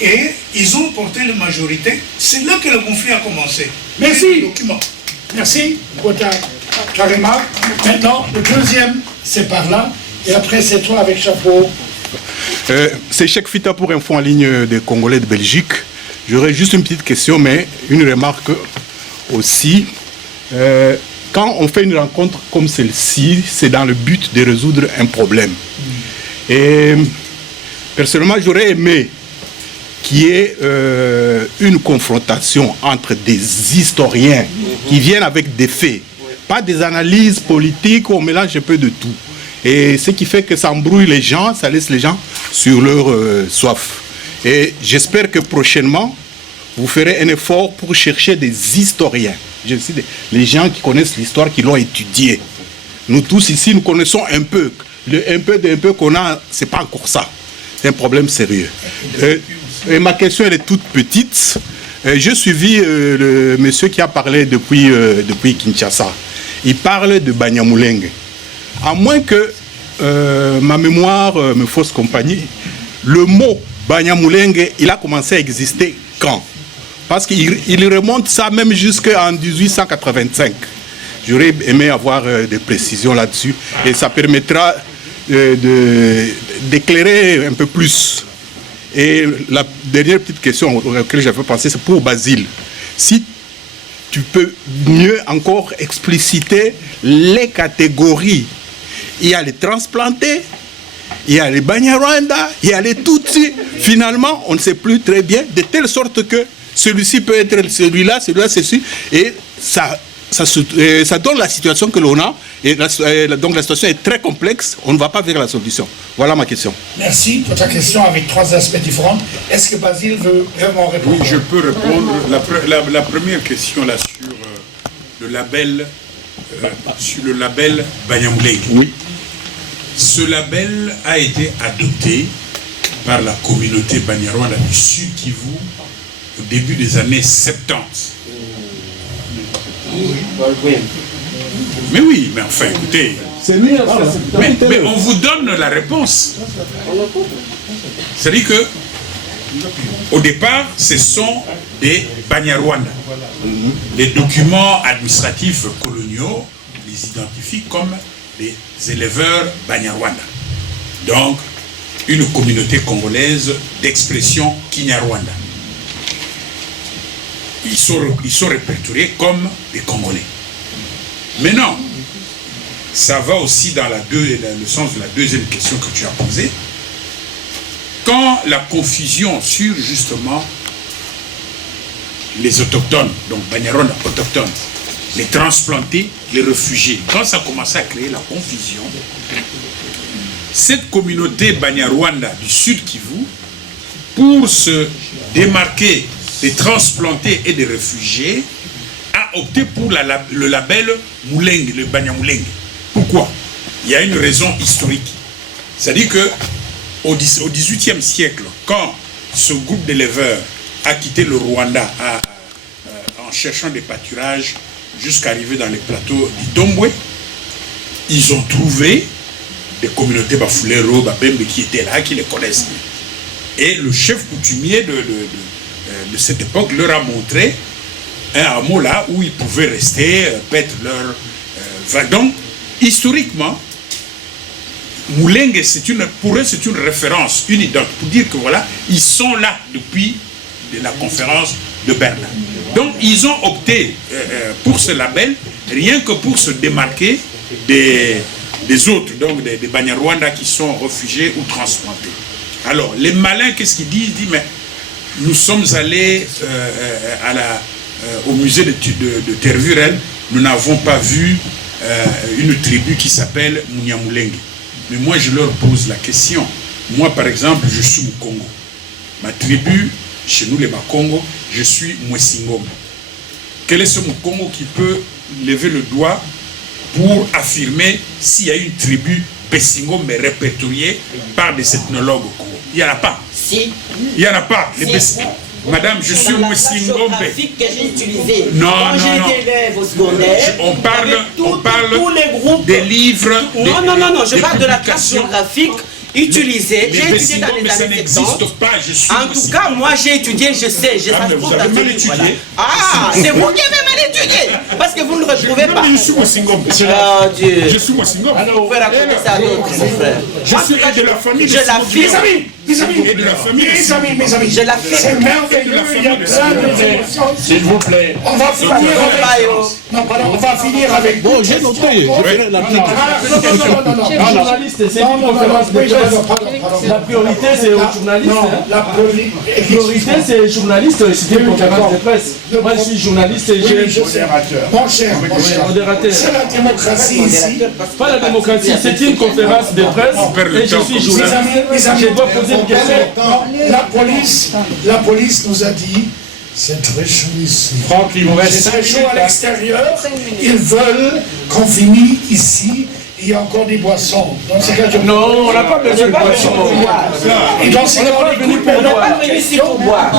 et ils ont porté la majorité. C'est là que le conflit a commencé. Merci. Merci pour ta remarque. Maintenant, le deuxième, c'est par là. Et après, c'est toi avec chapeau. C'est Cheikh Fita pour Info en ligne des Congolais de Belgique. J'aurais juste une petite question, mais une remarque aussi. Quand on fait une rencontre comme celle-ci, c'est dans le but de résoudre un problème. Et personnellement, j'aurais aimé qu'il y ait une confrontation entre des historiens qui viennent avec des faits, pas des analyses politiques où on mélange un peu de tout. Et ce qui fait que ça embrouille les gens, ça laisse les gens sur leur soif. Et j'espère que prochainement, vous ferez un effort pour chercher des historiens. Je sais, les gens qui connaissent l'histoire, qui l'ont étudiée. Nous tous ici, nous connaissons un peu. Le un peu qu'on a, c'est pas encore ça. C'est un problème sérieux. Et ma question, elle est toute petite. J'ai suivi le monsieur qui a parlé depuis Kinshasa. Il parle de Banyamulenge. À moins que ma mémoire me fausse compagnie, le mot Banyamulenge, il a commencé à exister quand? Parce qu'il remonte ça même jusqu'en 1885. J'aurais aimé avoir des précisions là-dessus et ça permettra d'éclairer un peu plus. Et la dernière petite question auquel j'avais pensé, c'est pour Basile. Si tu peux mieux encore expliciter les catégories. Il y a les transplantés, il y a les Banyarwanda, il y a les Tutsis. Finalement, on ne sait plus très bien, de telle sorte que celui-ci peut être celui-là, ceci. Et ça donne la situation que l'on a. Et donc la situation est très complexe, on ne va pas vers la solution. Voilà ma question. Merci pour ta question avec 3 aspects différents. Est-ce que Basile veut vraiment répondre? Oui, je peux répondre. La première question là sur le label Banyamulenge. Oui. Ce label a été adopté par la communauté Banyarwanda du Sud Kivu au début des années 70. Mais oui, mais enfin, écoutez. Mais on vous donne la réponse. C'est-à-dire que, au départ, ce sont des Banyarwanda. Les documents administratifs coloniaux les identifient comme des éleveurs Banyarwanda. Donc, une communauté congolaise d'expression Kinyarwanda. Ils sont répertoriés comme des Congolais. Maintenant, ça va aussi dans le sens de la deuxième question que tu as posée. Quand la confusion sur justement les autochtones, donc Banyarwanda autochtones, les transplantés, les réfugiés, quand ça commençait à créer la confusion, cette communauté Banyarwanda du Sud Kivu, pour se démarquer des transplantés et des réfugiés, a opté pour le label Mulenge, le Banyamulenge. Pourquoi? Il y a une raison historique. C'est-à-dire que au XVIIIe siècle, quand ce groupe d'éleveurs a quitté le Rwanda en cherchant des pâturages jusqu'à arriver dans les plateaux d'Itombwe, ils ont trouvé des communautés Bafulero, Babembe qui étaient là, qui les connaissent. Et le chef coutumier de cette époque leur a montré un hameau là où ils pouvaient rester, paître leur... Donc, historiquement, Mulenge, pour eux, c'est une référence, une identité, pour dire que voilà, ils sont là depuis la conférence de Berlin. Donc, ils ont opté pour ce label, rien que pour se démarquer des autres, donc des Banyarwanda qui sont réfugiés ou transplantés. Alors, les malins, qu'est-ce qu'ils disent? Ils disent, mais nous sommes allés au musée de Tervuren, nous n'avons pas vu une tribu qui s'appelle Munyamulenge. Mais moi, je leur pose la question. Moi, par exemple, je suis Mukongo. Ma tribu, chez nous les Bakongo, je suis Mwesingom. Quel est ce Mukongo qui peut lever le doigt pour affirmer s'il y a une tribu Pessingombe répertoriés par des ethnologues au Congo. Il n'y en a pas. Si. Il n'y en a pas. Les Madame, je suis Moussingombe. Que j'ai utilisé. Non, quand j'ai été élève au secondaire, on parle tous les groupes des livres. Non, je parle de la carte géographique utilisée. J'ai étudié dans les années 70. En tout cas, moi j'ai étudié, je sais, je sais. Vous avez mal étudié. Voilà. Ah, c'est vous qui avez mal étudié. Parce que vous ne le retrouvez pas. Je suis Moussingombe. Oh Dieu. Je suis Moussingombe. Alors, vous pouvez raconter ça à d'autres, mon frère. Je suis de la famille. Je l'affirme. Mes amis, je l'affirme. C'est merveilleux, il y a plein de émotions. S'il vous plaît. On va finir avec... Non, pardon, on va finir avec... Bon, j'ai noté. Non. Journaliste, c'est une conférence de presse. La priorité, c'est aux journalistes. La priorité, c'est les journalistes. C'est une conférence de presse. Moi, je suis journaliste et j'ai... Mon cher, modérateur. c'est la démocratie ici. Pas la démocratie, c'est une conférence de presse et je suis journaliste. Je dois poser une question. La police nous a dit, c'est très chaud ici. C'est très chaud à l'extérieur. Ils veulent qu'on finisse ici. Il y a encore des boissons. Non, on n'a pas besoin de boissons. Et donc, c'est pas venu pour boire.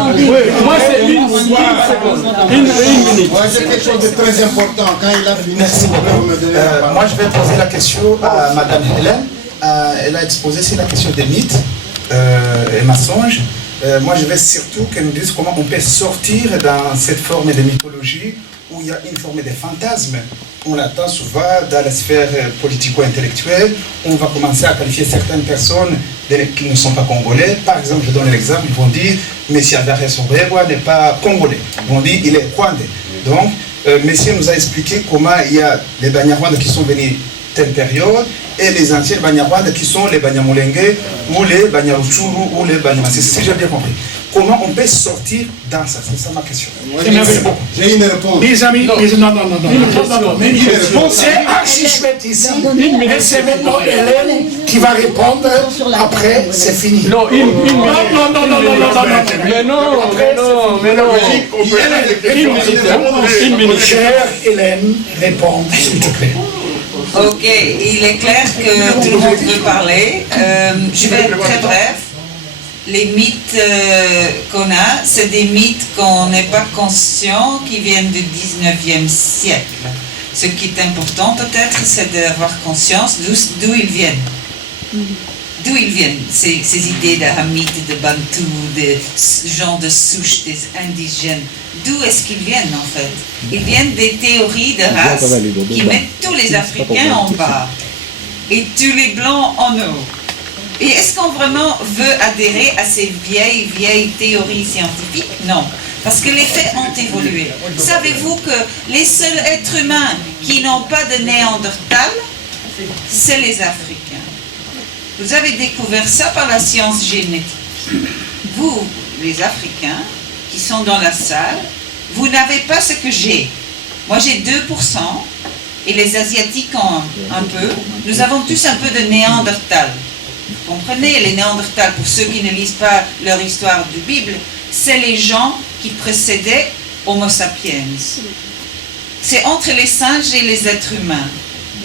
Moi, c'est une seconde. Une minute. Moi, j'ai quelque chose de très important. Quand il a fini, merci beaucoup. Moi, je vais poser la question à Madame Hélène. Elle a exposé sur la question des mythes et mensonges. Moi, je vais surtout qu'elle nous dise comment on peut sortir dans cette forme de mythologie où il y a une forme de fantasme. On attend souvent dans la sphère politico-intellectuelle, on va commencer à qualifier certaines personnes qui ne sont pas congolais. Par exemple, je donne l'exemple, ils vont dire « Monsieur Adaré Sombrewa n'est pas congolais ». Ils vont dire « Il est rwandais ». Donc, Monsieur nous a expliqué comment il y a les Banyarwandais qui sont venus telle période et les anciens Banyarwandais qui sont les Banyamulenge ou les Banyaruchuru ou les Banyamasisi, si j'ai bien compris. Comment on peut sortir dans ça? C'est ça ma question. J'ai une réponse. Mes amis, non. C'est archi chouette ici. Mais c'est maintenant Hélène qui va répondre. Après, c'est fini. Non, une minute. Non. Une minute. Chère Hélène, réponds, s'il te plaît. Ok, il est clair que tout le monde veut parler. Je vais être très bref. Les mythes qu'on a, c'est des mythes qu'on n'est pas conscient, qui viennent du 19e siècle. Ce qui est important peut-être, c'est d'avoir conscience d'où ils viennent. D'où ils viennent, ces idées de Hamite, de Bantou, de gens de souche, des indigènes. D'où est-ce qu'ils viennent en fait? Ils viennent des théories de race qui mettent tous les Africains en bas et tous les Blancs en haut. Et est-ce qu'on vraiment veut adhérer à ces vieilles théories scientifiques? Non, parce que les faits ont évolué. Savez-vous que les seuls êtres humains qui n'ont pas de Néandertal, c'est les Africains? Vous avez découvert ça par la science génétique. Vous, les Africains, qui sont dans la salle, vous n'avez pas ce que j'ai. Moi, j'ai 2%, et les Asiatiques ont un peu. Nous avons tous un peu de Néandertal. Vous comprenez, les Néandertals, pour ceux qui ne lisent pas leur histoire du Bible, c'est les gens qui précédaient Homo sapiens. C'est entre les singes et les êtres humains.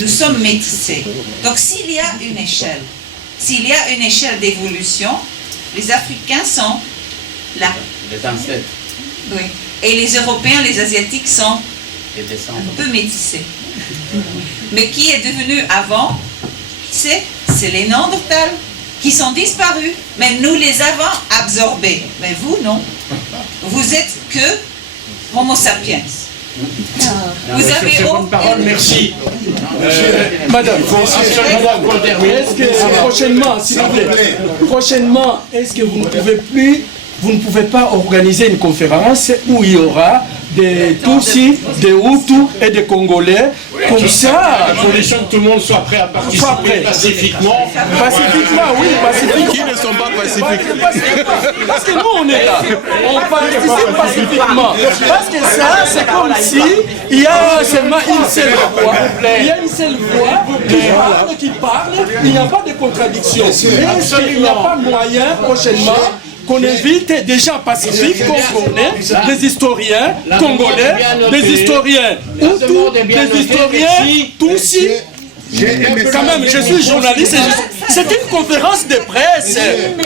Nous sommes métissés. Donc s'il y a une échelle d'évolution, les Africains sont là. Les ancêtres. Oui. Et les Européens, les Asiatiques sont un peu métissés. Mais qui est devenu avant? Qui c'est les Néandertals qui sont disparus, mais nous les avons absorbés. Mais vous, non. Vous êtes que Homo sapiens. Vous avez parole, merci. Madame, est-ce que prochainement, s'il vous plaît, prochainement, est-ce que vous ne pouvez pas organiser une conférence où il y aura des Tutsis, des Hutus et des Congolais, comme ça, à condition que tout le monde soit prêt à participer pacifiquement. Pacifiquement, oui, pacifiquement. Qui ne sont pas pacifiques? Parce que nous, on est là. On participe pacifiquement. Parce que ça, c'est comme si il y a seulement une seule voix. Il y a une seule voix qui parle. Il n'y a pas de contradiction. Est-ce qu'il n'y a pas moyen prochainement qu'on évite des gens pacifiques qu'on connaît, des historiens congolais, des historiens hutus, des historiens tutsis, Quand même, je suis journaliste et c'est une conférence de presse.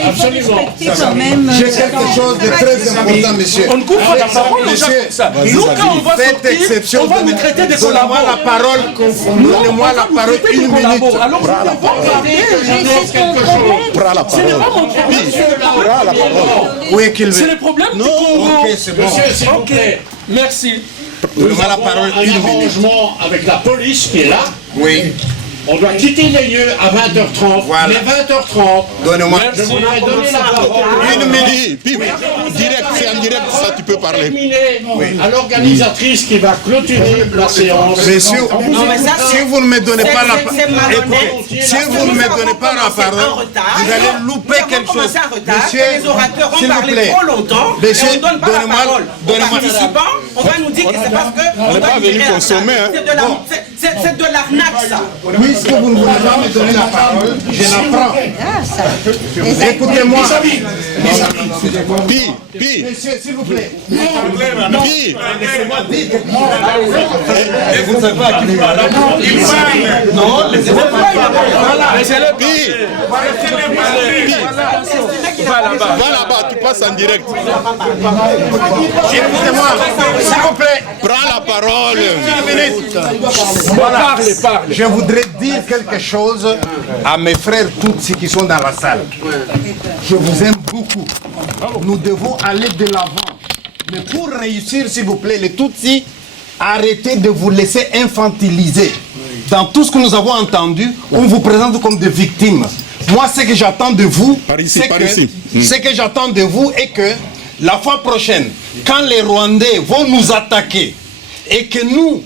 Absolument. J'ai quelque chose de très important, monsieur. On ne coupe pas la parole aux gens comme ça. Nous, quand on va sortir, on va nous traiter de collaborateurs. La parole, donnez-moi la parole une minute. Alors, prends la parole. Prends la parole. Prends la parole. Oui, qu'il veut. C'est le problème du Congo. Ok, c'est bon. Monsieur, s'il vous plaît. Merci. Donnez-moi la parole Un arrangement avec la police qui est là. Oui. On doit quitter les lieux à 20h30. Voilà. Mais 20h30. Donnez-moi. Je voudrais donner la parole. Une minute. Direct, c'est en direct, ça tu peux parler. À l'organisatrice qui va clôturer la séance. Monsieur, si vous ne me donnez pas la parole, si vous ne me donnez pas la parole, vous allez louper quelque chose. Monsieur, les orateurs ont s'il vous parlé plaît. trop longtemps. Monsieur, et on ne donne pas la parole aux donnez-moi. participants. On va nous dire que c'est parce que On n'est pas venu consommer. c'est de l'arnaque ça. Puisque vous ne voulez pas me donner la parole, je la prends. Écoutez-moi. Monsieur, s'il vous plaît. Vous savez pas qui parle. Non, laissez-moi pas. Laissez-le pire. Va là-bas, tu passes en direct. Écoutez-moi, s'il vous plaît. Prends la parole. Une minute. Voilà. Parlez. Je voudrais dire quelque chose à mes frères Tutsis qui sont dans la salle. Je vous aime beaucoup. Nous devons aller de l'avant. Mais pour réussir, s'il vous plaît, les Tutsis, arrêtez de vous laisser infantiliser. Dans tout ce que nous avons entendu, on vous présente comme des victimes. Moi, ce que j'attends de vous, ce que j'attends de vous est que la fois prochaine, quand les Rwandais vont nous attaquer et que nous,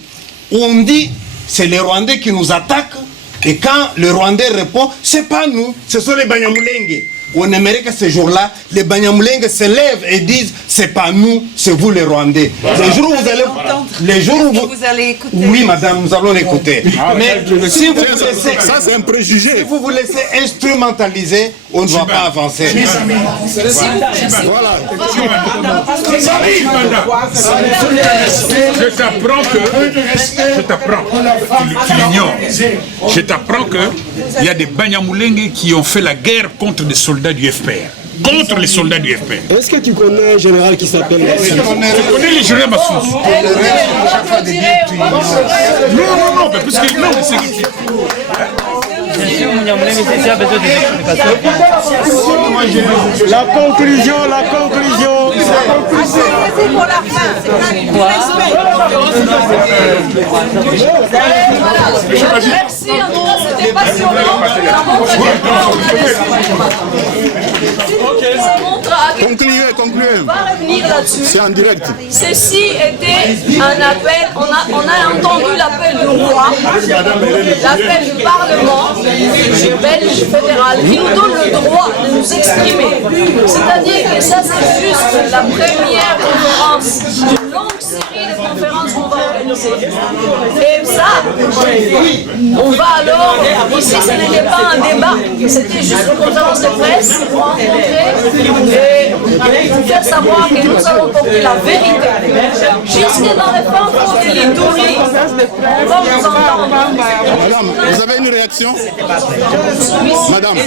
on dit c'est les Rwandais qui nous attaquent, et quand le Rwandais répond, c'est pas nous, ce sont les Banyamulenge. On aimerait que ce jour-là, les Banyamulenge se lèvent et disent c'est pas nous, c'est vous les Rwandais. Les jours où vous allez, les jours où vous allez écouter. Oui, madame, nous allons l'écouter. Mais si vous laissez, ça c'est un préjugé. Si vous vous laissez instrumentaliser, on ne va pas avancer. Voilà. Je t'apprends que tu l'ignores. Je t'apprends que il y a des Banyamulenge qui ont fait la guerre contre des soldats du FPR. Contre les soldats du FPR. Est-ce que tu connais un général qui s'appelle Tu connais les généraux Massous? Non, mais parce que non, mais c'est La conclusion. C'est pour la fin, c'est pas du respect. Merci, en tout cas c'était passionnant. Ça montre à quel point on va revenir là-dessus. C'est en direct. Ceci était un appel, on a entendu l'appel du roi, l'appel du Parlement belge fédéral qui nous donne le droit de nous exprimer. C'est-à-dire que ça c'est juste la première conférence d'une longue série de conférences qu'on va organiser. Et ça, on va alors, ici ce n'était pas un débat, c'était juste une conférence de presse pour rencontrer et pour faire savoir que nous avons porté la vérité. Jusque dans les fins fonds de l'Itourie, on va vous entendre. Madame, vous avez une réaction? Madame,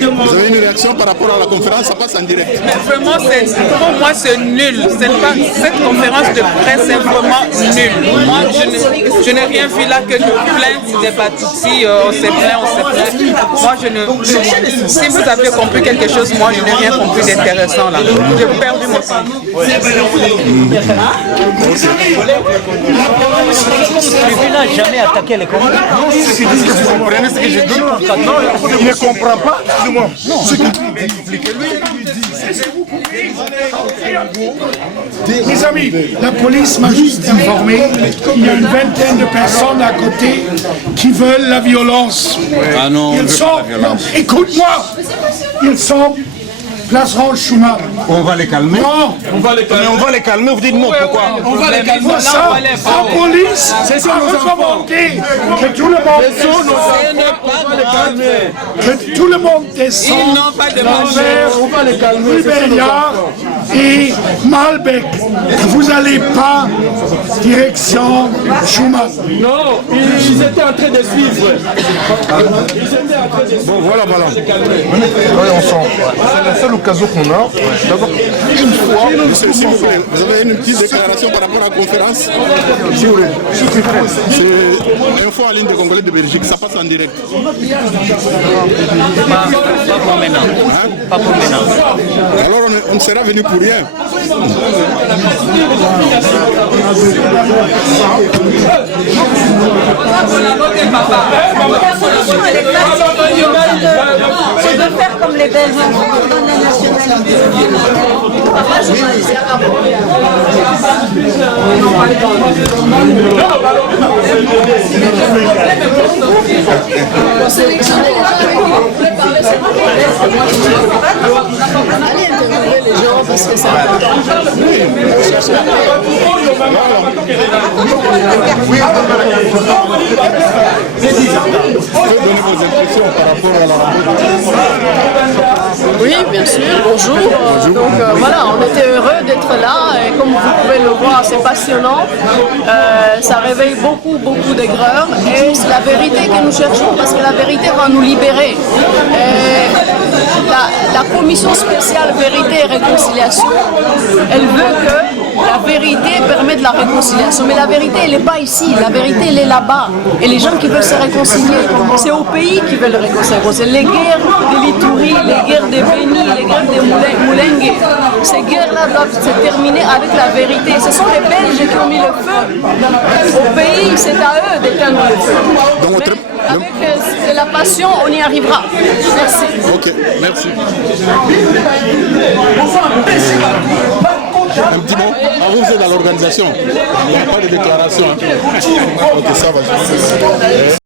vous avez une réaction par rapport à la conférence? Ça passe en direct. Mais vraiment, pour moi, c'est nul. Cette conférence de presse est vraiment nulle. Moi, je n'ai rien vu là que de plaintes des Batutsi. On s'est plaint. Moi, si vous avez compris quelque chose, moi, je n'ai rien compris d'intéressant là. J'ai perdu mon temps. Le n'a jamais attaqué les Congolais. Vous comprenez ce que je dis? Non, il ne comprend pas. Excusez-moi. Non, ce que expliquez-lui. Mes amis, la police m'a juste informé qu'il y a une vingtaine de personnes à côté qui veulent la violence. Ah non, Ils sont, écoute-moi, ils sont placeront Schumann. On va les calmer. Non. On va les calmer. Mais on va les calmer, vous dites non, pourquoi? On va les calmer. Ça, la police a recommandé que tout le monde descende. Que tout le monde descend. Ils n'ont pas de On va les calmer. Ribéria et Malbec. Vous n'allez pas direction Schumann. Non, ils étaient en train de suivre. Bon, voilà. C'est la seule occasion qu'on a d'avoir une fois. S'il vous plaît, vous avez une petite déclaration par rapport à la conférence? Si vous voulez. C'est Info en ligne des Congolais de Belgique, ça passe en direct. Pas pour maintenant. Pas pour maintenant. Alors on ne sera venu pour rien. C'est de faire comme les Belges, on donne la nationalité. Allez interviewer les gens parce que ça va. Donner vos impressions par rapport à la Oui, bien sûr, bonjour. Donc voilà, on était heureux d'être là et comme vous pouvez le voir, c'est passionnant. Ça réveille beaucoup d'aigreur et c'est la vérité que nous cherchons parce que la vérité va nous libérer. La commission spéciale vérité et réconciliation, elle veut que la vérité permet de la réconciliation. Mais la vérité, elle n'est pas ici. La vérité, elle est là-bas. Et les gens qui veulent se réconcilier, c'est au pays qui veulent réconcilier. Les guerres des Litouris, les guerres des Béni, les guerres des Moulengue, ces guerres-là doivent se terminer avec la vérité. Ce sont les Belges qui ont mis le feu au pays. C'est à eux d'éteindre le feu. Mais avec de la passion, on y arrivera. Merci. Ok, merci. Un petit mot. Vous êtes dans l'organisation. Il n'y a pas de déclaration. Ok, ça va.